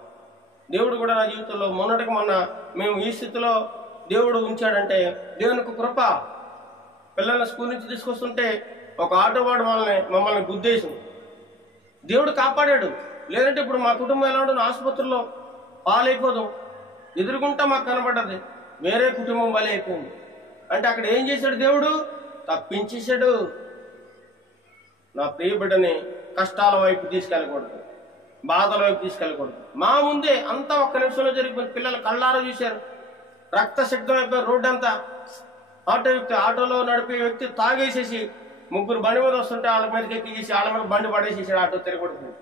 దేవుడు కూడా నా జీవితంలో మొన్నటికి మొన్న మేము ఈ స్థితిలో దేవుడు ఉంచాడంటే దేవునికి కృప. పిల్లల్ని స్కూల్ నుంచి తీసుకొస్తుంటే ఒక ఆటో వాడు మమ్మల్ని గుద్దేసి దేవుడు కాపాడాడు. లేదంటే ఇప్పుడు మా కుటుంబం ఎలా ఉండదు? ఆసుపత్రిలో పాలైపోదాం. ఎదురుగుంటా మాకు కనబడ్డది వేరే కుటుంబం బలి అయిపోయింది. అంటే అక్కడ ఏం చేశాడు దేవుడు? తప్పించేశాడు. నా ప్రియ బిడ్డని కష్టాల వైపు తీసుకెళ్ళకూడదు, బాధల వైపు తీసుకెళ్ళకూడదు. మా ముందే అంతా ఒక్క నిమిషంలో జరిగిపోయింది. పిల్లలు కళ్ళారా చూశారు, రక్త శక్తం అయిపోయి రోడ్డు అంతా. ఆటోలో నడిపే వ్యక్తి తాగేసేసి ముగ్గురు బండి మీద వస్తుంటే వాళ్ళ మీదకి ఎక్కిసి వాళ్ళ మీద బండి పడేసేసాడు. ఆటో తిరగొడుతుంది.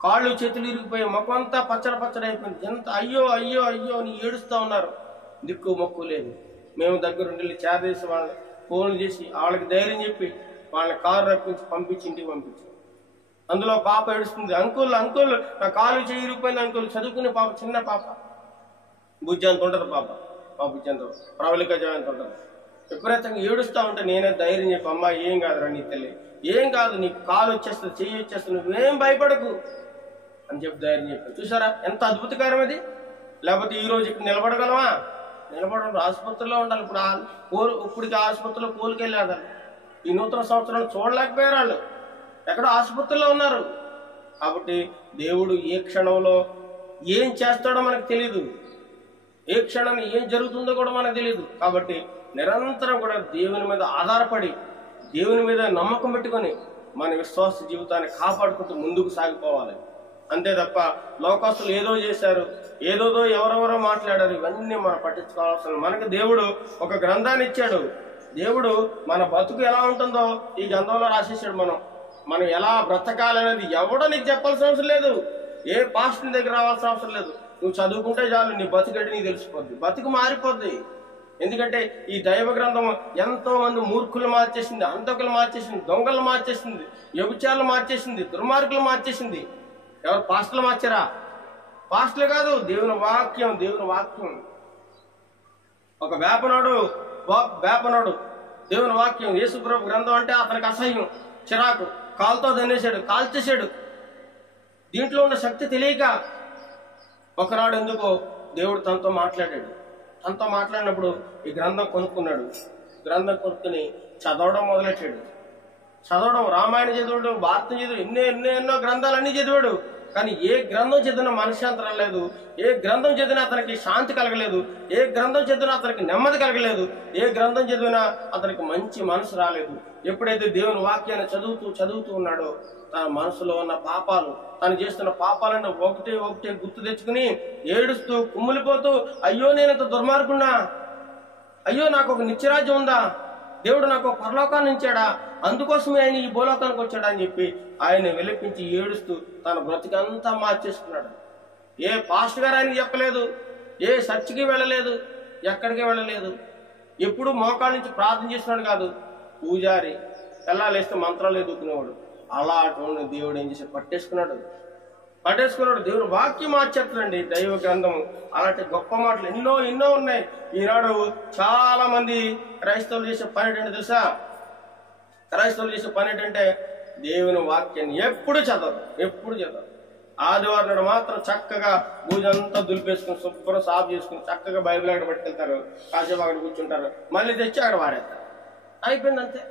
కాళ్ళు చేతులు ఇరిగిపోయి ముఖం అంతా పచ్చడి అయిపోయింది. ఎంత అయ్యో అయ్యో అయ్యో అని ఏడుస్తూ ఉన్నారు. దిక్కు మొక్కు లేదు. మేము దగ్గరుండి చేరదీసి వాళ్ళని ఫోన్లు చేసి వాళ్ళకి ధైర్యం చెప్పి వాళ్ళని కారు రప్పించి పంపించి ఇంటికి పంపించాం. అందులో పాప ఏడుస్తుంది, అంకుల్ నా కాలు చేయి ఇరిగిపోయింది అంకుల్. చదువుకునే పాప, చిన్న పాప, బుజ్జి అంత ఉంటుంది పాప, మా బుజ్జి అంత ప్రవళిక జయంత ఉంటుంది. విపరీతంగా ఏడుస్తూ ఉంటే నేనే ధైర్యం చెప్పి, అమ్మా ఏం కాదురా నీ తల్లి, ఏం కాదు, నీకు కాలు వచ్చేస్తుంది, చెయ్యి వచ్చేస్తుంది, నువ్వేం భయపడకు అని చెప్పి ధైర్యం చెప్పి. చూసారా ఎంత అద్భుతకరం అది? లేకపోతే ఈ రోజు ఇక్కడ నిలబడగలమా? నిలబడ ఆసుపత్రిలో ఉండాలి. ఇప్పటికి ఆసుపత్రిలో కోలుకెళ్ళారు. ఈ నూతన సంవత్సరాలు చూడలేకపోయారు వాళ్ళు, ఎక్కడో ఆసుపత్రిలో ఉన్నారు. కాబట్టి దేవుడు ఏ క్షణంలో ఏం చేస్తాడో మనకు తెలియదు, ఏ క్షణాన్ని ఏం జరుగుతుందో కూడా మనకు తెలియదు. కాబట్టి నిరంతరం కూడా దేవుని మీద ఆధారపడి, దేవుని మీద నమ్మకం పెట్టుకొని మన విశ్వాస జీవితాన్ని కాపాడుకుంటూ ముందుకు సాగిపోవాలి. అంతే తప్ప లోకస్తులు ఏదో చేశారు, ఏదోదో ఎవరెవరో మాట్లాడారు, ఇవన్నీ మనం పట్టించుకోవాల్సిన. మనకి దేవుడు ఒక గ్రంథాన్ని ఇచ్చాడు. దేవుడు మన బతుకు ఎలా ఉంటుందో ఈ గ్రంథంలో రాసేసాడు. మనం ఎలా బ్రతకాలనేది ఎవడో నీకు చెప్పాల్సిన అవసరం లేదు. ఏ పాస్టర్ దగ్గర రావాల్సిన అవసరం లేదు. నువ్వు చదువుకుంటే చాలు, నీ బతుకడి నీకు తెలిసిపోద్ది, బతుకు మారిపోద్ది. ఎందుకంటే ఈ దైవ గ్రంథం ఎంతో మంది మూర్ఖులు మార్చేసింది, హంతకులు మార్చేసింది, దొంగలు మార్చేసింది, వ్యభిచారులు మార్చేసింది, దుర్మార్గులు మార్చేసింది. ఎవరు పాస్టర్లు మార్చారా? పాస్టర్లు కాదు, దేవుని వాక్యం. ఒక వేపనాడు దేవుని వాక్యం, యేసుప్రభు గ్రంథం అంటే అతనికి అసహ్యం, చిరాకు, కాలుతో దన్నేశాడు, కాల్చేశాడు. దీంట్లో ఉన్న శక్తి తెలియక ఒకనాడు ఎందుకో దేవుడు తనతో మాట్లాడాడు. తనతో మాట్లాడినప్పుడు ఈ గ్రంథం కొనుక్కున్నాడు. గ్రంథం కొనుక్కుని చదవడం మొదలెట్టాడు. చదవడం, రామాయణం చదివాడు, భారతం చదివాడు, ఎన్నో గ్రంథాలన్నీ చదివాడు. కానీ ఏ గ్రంథం చదివినా మనశ్శాంతి రాలేదు, ఏ గ్రంథం చదివినా అతనికి శాంతి కలగలేదు, ఏ గ్రంథం చదివినా అతనికి నెమ్మది కలగలేదు, ఏ గ్రంథం చదివినా అతనికి మంచి మనసు రాలేదు. ఎప్పుడైతే దేవుని వాక్యాన్ని చదువుతూ ఉన్నాడో తన మనసులో ఉన్న పాపాలు, తను చేస్తున్న పాపాలను ఒకటే గుర్తు తెచ్చుకుని ఏడుస్తూ కుమ్ములిపోతూ, అయ్యో నేనంత దుర్మార్గున్నా, అయ్యో నాకు ఒక నిత్యరాజ్యం ఉందా, దేవుడు నాకు పరలోకాన్ని ఇచ్చాడా, అందుకోసమే ఆయన ఈ భూలోకానికి వచ్చాడా అని చెప్పి ఆయన విలపించి ఏడుస్తూ తన బ్రతికంతా మార్చేసుకున్నాడు. ఏ పాస్టర్ గారు ఆయనకి చెప్పలేదు, ఏ చర్చికి వెళ్ళలేదు, ఎక్కడికి వెళ్ళలేదు. ఎప్పుడు మోకాళ్ళ నుంచి ప్రార్థన చేస్తున్నాడు కాదు, పూజారి తెల్లాలేస్తే మంత్రాలు ఎదుర్కొనేవాడు. అలాంటి దేవుడు ఏం చేసి పట్టేసుకున్నాడు. దేవుడు వాక్యం మార్చేస్తాడండి దైవ గ్రంథము. అలాంటి గొప్ప మాటలు ఎన్నో ఉన్నాయి. ఈనాడు చాలా మంది క్రైస్తవులు చేసే పని ఏంటంటే తెలుసా? క్రైస్తవులు చేసే పని ఏంటంటే దేవుని వాక్యాన్ని ఎప్పుడు చదవరు. ఆదివారం నాడు మాత్రం చక్కగా భూజంతా దులిపేసుకుని శుభ్రం సాఫ్ చేసుకుని చక్కగా బైబిల్ అక్కడ పట్టుకెళ్తారు, కాసేపు అక్కడ కూర్చుంటారు, మళ్ళీ తెచ్చి అక్కడ వారేస్తారు. అయిపోయింది అంతే.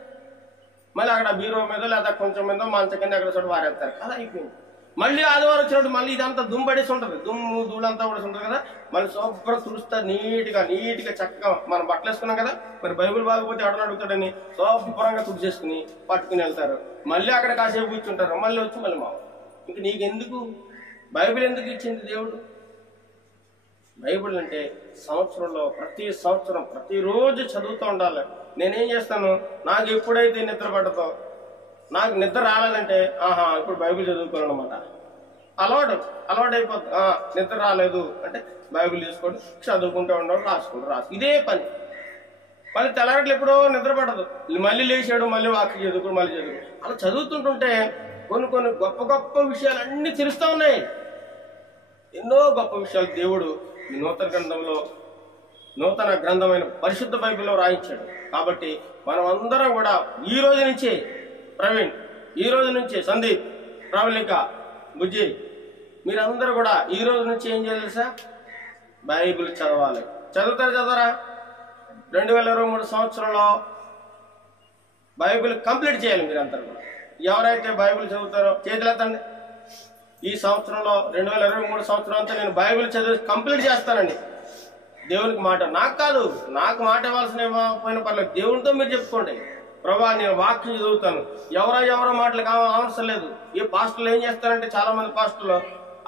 మళ్ళీ అక్కడ బీరో మీద లేదా కొంచెం మీద మంచం కింద అక్కడ చోటు వారేస్తారు. అలా అయిపోయింది. మళ్ళీ ఆదివారం వచ్చినప్పుడు మళ్ళీ ఇదంతా దుమ్బడేసి ఉంటుంది, దుమ్ము ధూళంతా పడేసి ఉంటుంది కదా, మళ్ళీ శుభ్రం తుడుస్తారు, నీట్గా చక్కగా మనం బట్టలు వేసుకున్నాం కదా, మరి బైబిల్ బాగపోతే ఎవడని అడుగుతాడని శుభ్రంగా తుడిచేసుకుని పట్టుకుని వెళ్తారు. మళ్ళీ అక్కడ కాసేపు కూర్చుంటారు, మళ్ళీ వచ్చి మళ్ళీ మావ. ఇంక నీకెందుకు బైబిల్ ఎందుకు ఇచ్చింది దేవుడు? బైబిల్ అంటే సంవత్సరంలో ప్రతిరోజు చదువుతూ ఉండాలి. నేనేం చేస్తాను, నాకు ఎప్పుడైతే నిద్ర పడతో, నాకు నిద్ర రాలేదంటే ఇప్పుడు బైబిల్ చదువుకోవాలన్నమాట. అలవాటు అయిపోతుంది. నిద్ర రాలేదు అంటే బైబిల్ తీసుకోండి, చదువుకుంటూ ఉండడం, రాసు ఇదే పని. మళ్ళీ తెల్లగట్లు ఎప్పుడో నిద్ర పడదు, మళ్ళీ లేచాడు, మళ్ళీ వాక్యం చదువుకుని మళ్ళీ అలా చదువుతుంటుంటే కొన్ని గొప్ప విషయాలన్నీ తెలుస్తూ ఉన్నాయి. ఎన్నో గొప్ప విషయాలు దేవుడు ఈ నూతన గ్రంథమైన పరిశుద్ధ బైబిల్లో రాయించాడు. కాబట్టి మనం అందరం కూడా ఈ రోజు నుంచే, ప్రవీణ్ ఈ రోజు నుంచే, సందీప్, ప్రవళిక, బుజ్జి, మీరందరూ కూడా ఈ రోజు నుంచి ఏం చేయాలి సార్? బైబిల్ చదవాలి. చదవరా? 2023 సంవత్సరంలో బైబిల్ కంప్లీట్ చేయాలి. మీరందరూ కూడా ఎవరైతే బైబిల్ చదువుతారో చేతులెత్తండి. ఈ సంవత్సరంలో 2023 సంవత్సరం అంతా నేను బైబిల్ చదివి కంప్లీట్ చేస్తానండి. దేవునికి మాట, నాకు కాదు, నాకు మాట ఇవ్వాల్సిన పోయిన పర్లేదు, దేవునితో మీరు చెప్పుకోండి, ప్రభా నేను వాక్యం చదువుతాను. ఎవరో మాటలకు అవసరం లేదు. ఈ పాస్టర్లు ఏం చేస్తారంటే చాలా మంది పాస్టర్లు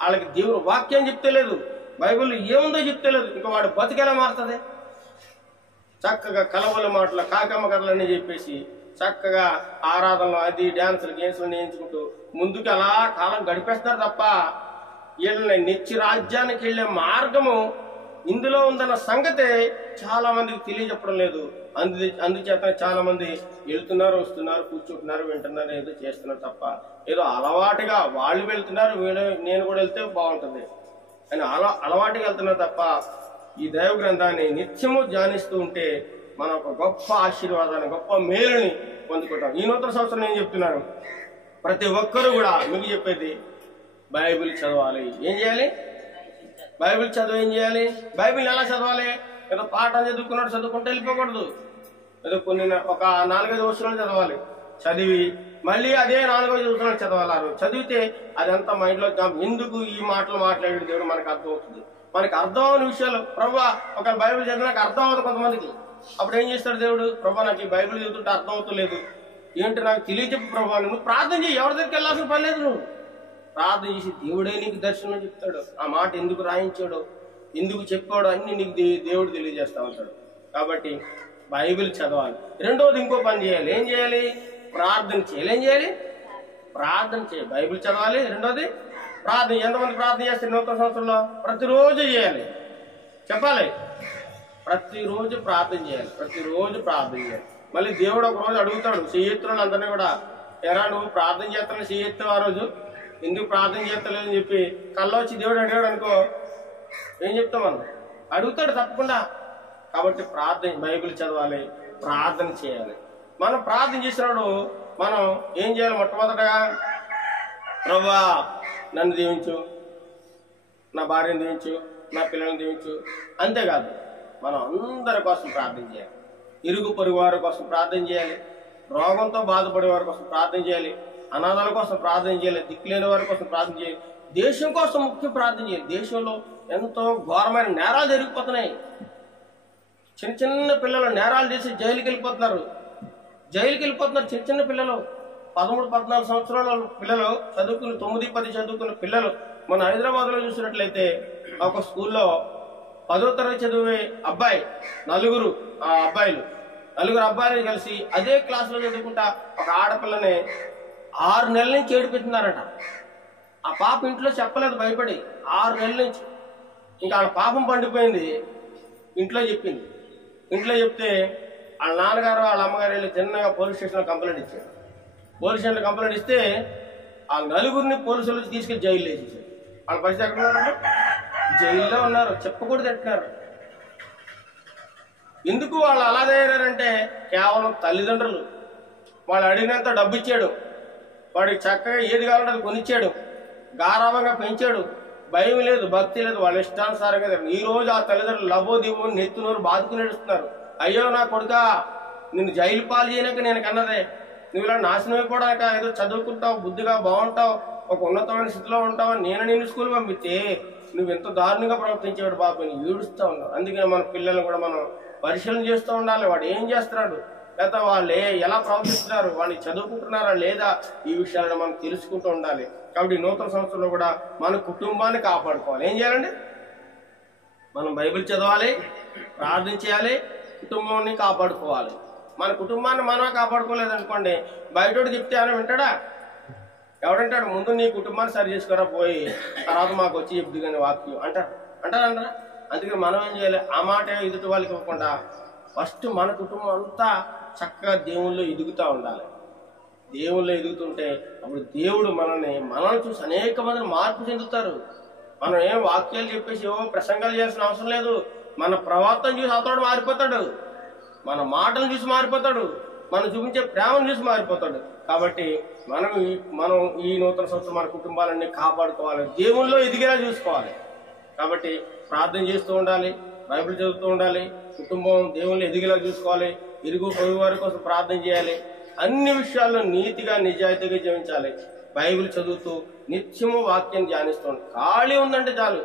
వాళ్ళకి దేవుని వాక్యం చెప్తే లేదు, బైబిల్ ఏముందో చెప్తే లేదు, ఇంకా వాడు బతికేలా మారుతుంది. చక్కగా కలవల మాటలు, కాకమ్మ కథలన్నీ చెప్పేసి చక్కగా ఆరాధనలు, అది డ్యాన్సులు గేమ్స్లు నేర్చుకుంటూ ముందుకు అలా కాలం గడిపేస్తారు తప్ప వీళ్ళని నిత్య రాజ్యానికి వెళ్లే మార్గము ఇందులో ఉందన్న సంగతే చాలా మందికి తెలియజెప్పడం లేదు. అందుచేత చాలా మంది వెళ్తున్నారు, వస్తున్నారు, కూర్చుంటున్నారు, వింటున్నారు, ఏదో చేస్తున్నారు తప్ప ఏదో అలవాటుగా వాళ్ళు వెళ్తున్నారు, నేను కూడా వెళ్తే బాగుంటుంది అని అలవాటుగా వెళ్తున్నారు తప్ప ఈ దైవ గ్రంథాన్ని నిత్యము ధ్యానిస్తూ ఉంటే మనం ఒక గొప్ప ఆశీర్వాదాన్ని, గొప్ప మేలుని పొందుకుంటాం. ఈ నూతన సంవత్సరం నేను చెప్తున్నాను, ప్రతి ఒక్కరూ కూడా మీకు చెప్పేది బైబిల్ చదవాలి. ఏం చేయాలి? బైబిల్ చదువు. ఏం చేయాలి? బైబిల్ ఎలా చదవాలి? ఏదో పాఠం చదువుకుంటే వెళ్ళిపోకూడదు. ఏదో ఒక 4-5 వచనాలు చదవాలి. చదివి మళ్ళీ అదే 4-5 వచనాలు చదవాలి. చదివితే అదంతా మైండ్లో ఎందుకు ఈ మాటలు మాట్లాడే దేవుడు మనకు అర్థం అవుతుంది. మనకి అర్థం అవని విషయాలు, ప్రభా ఒక బైబిల్ చదివినాక అర్థం అవుతుంది కొంతమందికి. అప్పుడు ఏం చేస్తాడు దేవుడు, ప్రభా నాకు ఈ బైబిల్ చదువుతుంటే అర్థం అవుతలేదు, ఏంటి నాకు తెలియజెప్పు ప్రభా, నువ్వు ప్రార్థన చేయి, ఎవరి దగ్గరికి వెళ్ళాల్సిన పని లేదు. నువ్వు ప్రార్థన చేసి దేవుడే నీకు దర్శనం చెప్తాడు. ఆ మాట ఎందుకు రాయించాడో, ఎందుకు చెప్పాడో అన్ని నీకు దేవుడు తెలియజేస్తా ఉంటాడు. కాబట్టి బైబిల్ చదవాలి. రెండోది ఇంకో పని చేయాలి. ఏం చేయాలి? ప్రార్థన చేయాలి. ఏం చేయాలి? ప్రార్థన చేయాలి. బైబిల్ చదవాలి. రెండోది ప్రార్థన. ఎంతమంది ప్రార్థన చేస్తారు నూతన సంవత్సరంలో? ప్రతిరోజు చేయాలి. చెప్పాలి, ప్రతిరోజు ప్రార్థన చేయాలి. మళ్ళీ దేవుడు ఒక రోజు అడుగుతాడు చెయ్యెత్తులను అందరినీ కూడా, ఎరా నువ్వు ప్రార్థన చేస్తాను చెయ్యెత్తావు, ఆ రోజు ఎందుకు ప్రార్థన చేస్తలేదని చెప్పి కళ్ళొచ్చి దేవుడు అడిగాడు అనుకో, ఏం చెప్తాం మనం? అడుగుతాడు తప్పకుండా. కాబట్టి ప్రార్థన, బైబిల్ చదవాలి, ప్రార్థన చేయాలి. మనం ప్రార్థన చేసినప్పుడు మనం ఏం చేయాలి? మొట్టమొదటగా ప్రభువా నన్ను దీవించు, నా భార్యను దీవించు, నా పిల్లల్ని దీవించు. అంతేకాదు, మనం అందరి కోసం ప్రార్థన చేయాలి. ఇరుగు పొరుగు వారి కోసం ప్రార్థన చేయాలి, రోగంతో బాధపడే వారి కోసం ప్రార్థన చేయాలి, అనాథాల కోసం ప్రార్థన చేయాలి, దిక్కులేని వారి కోసం ప్రార్థన చేయాలి, దేశం కోసం ముఖ్య ప్రార్థన చేయాలి. దేశంలో ఎంతో ఘోరమైన నేరాలు జరిగిపోతున్నాయి. చిన్న చిన్న పిల్లలు నేరాలు చేసి జైలుకి వెళ్ళిపోతున్నారు. చిన్న చిన్న పిల్లలు, 13-14 సంవత్సరాల పిల్లలు, చదువుకుని 9-10 చదువుకున్న పిల్లలు. మన హైదరాబాద్లో చూసినట్లయితే ఒక స్కూల్లో 10వ తరగతి చదివే అబ్బాయి, నలుగురు అబ్బాయిలు కలిసి అదే క్లాసులో చదువుకుంటా ఒక ఆడపిల్లని 6 నెలల నుంచి ఏడిపిస్తున్నారట. ఆ పాప ఇంట్లో చెప్పలేదు, భయపడి 6 నెలల నుంచి. ఇంకా వాళ్ళ పాపం పండిపోయింది. ఇంట్లో చెప్పింది. ఇంట్లో చెప్తే వాళ్ళ నాన్నగారు వాళ్ళ అమ్మగారు వెళ్ళి చిన్నగా పోలీస్ స్టేషన్లో కంప్లైంట్ ఇచ్చారు. పోలీస్ స్టేషన్లో కంప్లైంట్ ఇస్తే ఆ నలుగురిని పోలీసులు తీసుకెళ్లి జైలు వేసేసారు. వాళ్ళ పరిస్థితి ఎక్కడ ఉన్నారు? జైల్లో ఉన్నారు. చెప్పకూడదు అంటున్నారు. ఎందుకు వాళ్ళు అలా తయారంటే కేవలం తల్లిదండ్రులు వాళ్ళు అడిగినంత డబ్బు ఇచ్చాడు, వాడికి చక్కగా ఏది కావాలంటే అది కొనిచ్చాడు, గారాభంగా పెంచాడు, భయం లేదు, భక్తి లేదు, వాళ్ళ ఇష్టానుసారంగా. ఈ రోజు ఆ తల్లిదండ్రులు లబోదివ్వు నెత్తునోరు బాదుకుని నడుస్తున్నారు. అయ్యో నా కొడుకా, నిన్ను జైలు పాలు చేయనాక నేను కన్నదే, నువ్వు ఇలా నాశనం అయిపోవడాక, ఏదో చదువుకుంటావు, బుద్ధిగా బాగుంటావు, ఒక ఉన్నతమైన స్థితిలో ఉంటావు, నేను నిన్ను స్కూల్ పంపిస్తే నువ్వు ఎంత దారుణంగా ప్రవర్తించేవాడు బాబు అని ఏడుస్తూ ఉన్నావు. అందుకని మన పిల్లల్ని కూడా మనం పరిశీలన చేస్తూ ఉండాలి. వాడు ఏం చేస్తున్నాడు, లేదా వాళ్ళు ఎలా ప్రవర్తిస్తున్నారు, వాళ్ళు చదువుకుంటున్నారా లేదా, ఈ విషయాలను మనం తెలుసుకుంటూ ఉండాలి. కాబట్టి నూతన సంవత్సరంలో కూడా మన కుటుంబాన్ని కాపాడుకోవాలి. ఏం చేయాలండి? మనం బైబిల్ చదవాలి, ప్రార్థన చేయాలి, కుటుంబాన్ని కాపాడుకోవాలి. మన కుటుంబాన్ని మనమే కాపాడుకోలేదనుకోండి, బయటోడు చెప్తే ఆయన వింటాడా? ఎవడంటాడు? ముందు నీ కుటుంబాన్ని సరి చేసుకురా, పోయి తర్వాత మాకు వచ్చి చెప్దు కానీ వాక్యం అంటారా? అందుకని మనం ఏం చేయాలి? ఆ మాట ఎదుటి వాళ్ళకి ఇవ్వకుండా ఫస్ట్ మన కుటుంబం అంతా చక్కగా దేవుళ్ళు ఎదుగుతూ ఉండాలి. దేవుళ్ళు ఎదుగుతుంటే అప్పుడు దేవుడు మనల్ని చూసి అనేక మందిని మార్పు చెందుతారు. మనం ఏం వాక్యాలు చెప్పేసి ప్రసంగాలు చేయాల్సిన అవసరం లేదు. మన ప్రవర్తన చూసి అవతడు మారిపోతాడు, మన మాటలు చూసి మారిపోతాడు, మనం చూపించే ప్రేమను చూసి మారిపోతాడు. కాబట్టి మనం ఈ నూతన సంవత్సరం మన కుటుంబాలన్నీ కాపాడుకోవాలి, దేవుల్లో ఎదిగేలా చూసుకోవాలి. కాబట్టి ప్రార్థన చేస్తూ ఉండాలి, బైబిల్ చదువుతూ ఉండాలి, కుటుంబం దేవుళ్ళు ఎదిగేలా చూసుకోవాలి, ఇరుగు పొరుగు వారి కోసం ప్రార్థన చేయాలి, అన్ని విషయాల్లో నీతిగా నిజాయితీగా జీవించాలి. బైబిల్ చదువుతూ నిత్యము వాక్యం ధ్యానిస్తుంది. ఖాళీ ఉందంటే చాలు.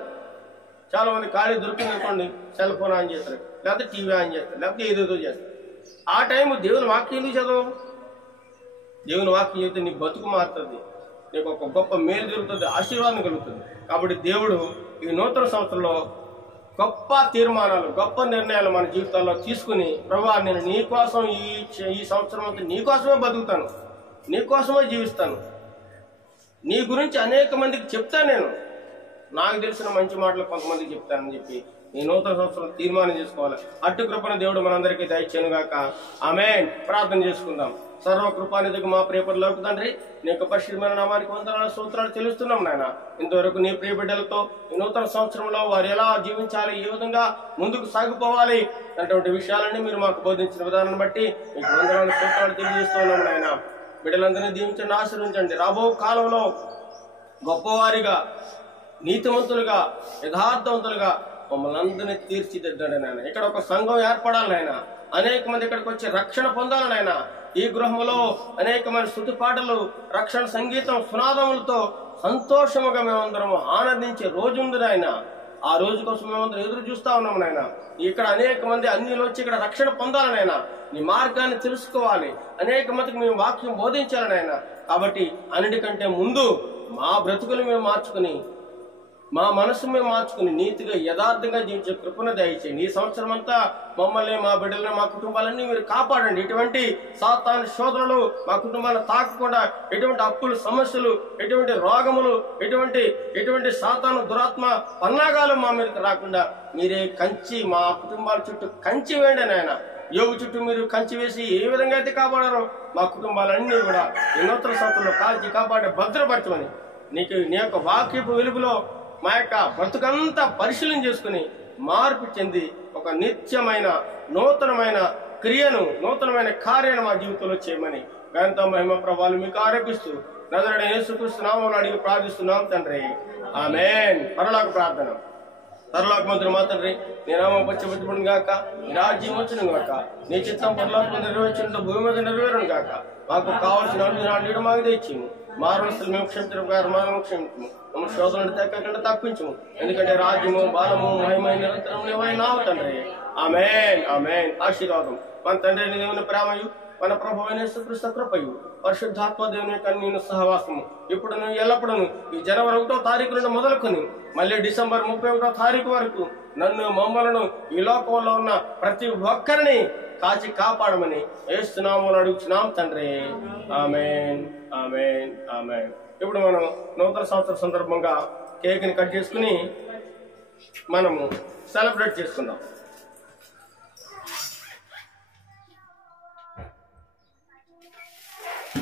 చాలా మంది ఖాళీ దొరికిందనుకోండి, సెల్ ఫోన్ ఆన్ చేస్తారు, లేకపోతే టీవీ ఆన్ చేస్తారు, లేకపోతే ఏదేదో చేస్తారు. ఆ టైం దేవుని వాక్యం ఎందుకు చదవు? దేవుని వాక్యం చదివితే నీ బతుకు మారుతుంది, నీకు ఒక గొప్ప మేలు జరుగుతుంది, ఆశీర్వాదం కలుగుతుంది. కాబట్టి దేవుడు ఈ నూతన సంవత్సరంలో గొప్ప తీర్మానాలు, గొప్ప నిర్ణయాలు మన జీవితాల్లో తీసుకుని, ప్రభువా నేను నీకోసం ఈ సంవత్సరం అంతా నీకోసమే బతుకుతాను, నీకోసమే జీవిస్తాను, నీ గురించి అనేక మందికి చెప్తాను, నేను నాకు తెలిసిన మంచి మాటలు కొంతమందికి చెప్తానని చెప్పి ఈ నూతన సంవత్సరం తీర్మానం చేసుకోవాలి. అటు కృపను దేవుడు మనందరికీ దయచేయుగాక. ఆమేన్. ప్రార్థన చేసుకుందాం. సర్వకృపానిధికి మా ప్రియపరులకు తండ్రి, నీ యొక్క పరిశుద్ధమైన నామానికి వందనాలు స్తోత్రాలు చెల్లిస్తున్నాం నాయన. ఇంతవరకు నీ ప్రియ బిడ్డలతో ఈ నూతన సంవత్సరంలో వారు ఎలా జీవించాలి, ఏ విధంగా ముందుకు సాగిపోవాలి అటువంటి విషయాలన్నీ మీరు మాకు బోధించిన విధానాన్ని బట్టి మీకు వందనాలు స్తోత్రాలు తెలియజేస్తున్నాం నాయన. బిడ్డలందరినీ దీవించండి, ఆశీర్వదించండి. రాబో కాలంలో గొప్పవారిగా, నీతిమంతులుగా, యథార్థవంతులుగా మమ్మల్ని అందరినీ తీర్చిదిద్దండి నాయన. ఇక్కడ ఒక సంఘం ఏర్పడాలి నాయన, అనేక మంది ఇక్కడికి వచ్చి రక్షణ పొందాలి నాయన. ఈ గృహంలో అనేకమైన స్తుతి పాటలు, రక్షణ సంగీతం, సునాదములతో సంతోషముగా మేమందరము ఆనందించే రోజు ఉంది నాయన. ఆ రోజు కోసం మేమందరం ఎదురు చూస్తా ఉన్నాము నాయన. ఇక్కడ అనేక మంది అన్యులు వచ్చి ఇక్కడ రక్షణ పొందాలి నాయన, నీ మార్గాన్ని తెలుసుకోవాలి, అనేక మందికి మేము వాక్యం బోధించాలి నాయన. కాబట్టి అన్నిటికంటే ముందు మా బ్రతుకులు మేము మార్చుకుని, మా మనసు మేము మార్చుకుని నీతిగా యథార్థంగా జీవించే కృపను దయచేయండి. ఈ సంవత్సరం అంతా మమ్మల్ని, మా బిడ్డల్ని, మా కుటుంబాలన్నీ మీరు కాపాడండి. ఎటువంటి సాతాను శోధనలు మా కుటుంబాలను తాకకుండా, ఎటువంటి అప్పులు, సమస్యలు, ఎటువంటి రోగములు, ఎటువంటి సాతాను దురాత్మ పన్నాగాలు మా మీదకి రాకుండా మీరే కంచి, మా కుటుంబాల చుట్టూ కంచి వేయండి నాయన. యోగు చుట్టూ మీరు కంచి వేసి ఏ విధంగా అయితే కాపాడారో మా కుటుంబాలన్నీ కూడా ఈ నూతన సంవత్సరంలో కాల్చి కాపాడి భద్రపరచమని నీ యొక్క వాక్యపు వెలుగులో మా యొక్క బ్రతుకంతా పరిశీలన చేసుకుని మార్పు చెంది ఒక నిత్యమైన, నూతనమైన, క్రియను, నూతనమైన కార్యాన్ని మా జీవితంలో చేయమని గంత మహిమ ప్రభావాలు మీకు ఆరోపిస్తూ నజరుడైన యేసుక్రీస్తు నామములో అడిగి ప్రార్థిస్తున్నాం తండ్రి. ఆమేన్. పరలోక ప్రార్థన. పరలోక మంత్రి మా తండ్రి, నీ నామం పచ్చబడును గాక, నీ రాజ్యం వచ్చును గాక, నీ చిత్తం పరలోకం నెరవేర్చినంత భూమి మీద నెరవేరును గాక. మాకు కావాల్సిన అన్ని మాకు తెచ్చిము, మారుస్తులు మేము క్షమించడం గారు మనం క్షమించము, మమ్మ శోధనలు తెక్కకుండా తప్పించము. ఎందుకంటే రాజ్యము, బాలము, మహిమ నిరంతరం నీవైనావు తండ్రి. ఆమేన్. ఆమేన్. ఆశీర్వాదం మన తండ్రి దేవుని ప్రేమయు, మన ప్రభువైన యేసుక్రీస్తు కృపయు, పరిశుద్ధాత్మ దేవుని యొక్క నేను సహవాసము ఇప్పుడు ఎల్లప్పుడూ ఈ జనవరి 1వ తారీఖు నుండి మొదలుకొని మళ్ళీ డిసెంబర్ 31వ తారీఖు వరకు నన్ను, మమ్మలను, ఈ లోకంలో ఉన్న ప్రతి ఒక్కరిని కాచి కాపాడమని యేసు నామములో అడుగుచున్నాం తండ్రి. ఆమేన్. ఆమేన్. ఆమేన్. ఇప్పుడు మనం నూతన సంవత్సరం సందర్భంగా కేక్ ని కట్ చేసుకుని మనము సెలబ్రేట్ చేసుకుందాం.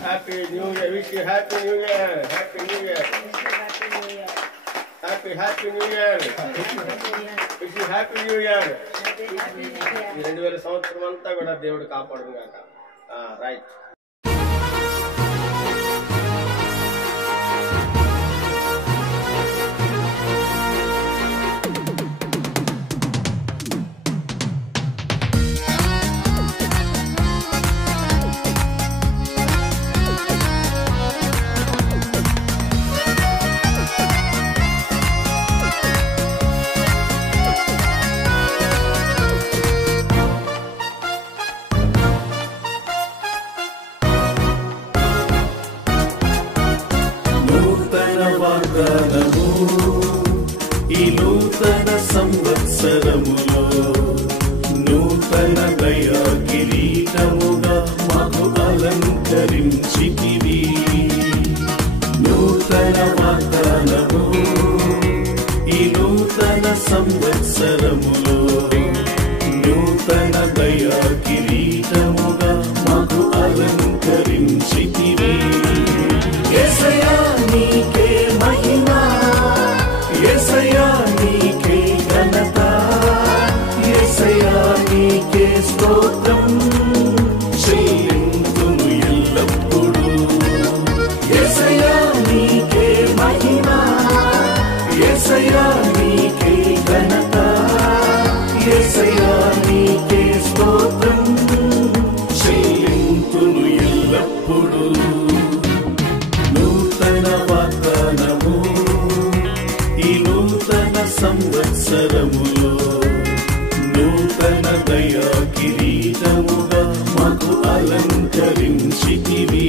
Happy new year. Wish you happy new year. Happy new year. Happy new year. Wish you happy new year. ఈ 2000 సంవత్సరం అంతా కూడా దేవుడు కాపాడును గాక. రైట్. ఈ నూతన సంవత్సరములో నూతన దయా కిరీటముగా మాకు అలంకరించితివి. నూతన వాగ్దానము ఈ నూతన సంవత్సరములో నూతన దయా కిరీటముగా మాకు అలంకరించితివి. యేసయ్యా నీకే మహిమ, యేసయ్యా నీకే ఘనత, యేసయ్యా నీకే స్తోత్రం చెల్లింతును ఎల్లప్పుడూ. యేసయ్యా నీకే మహిమ, యేసయ్యా నీకే ఘనత, యేసయ్యా నీకే స్తోత్రం చెల్లింతును ఎల్లప్పుడూ. నూతన వాగ్దానము ఈ నూతన సంవత్సరములో నూతన దయా కిరీటముగా మాకు అలంకరించితివి.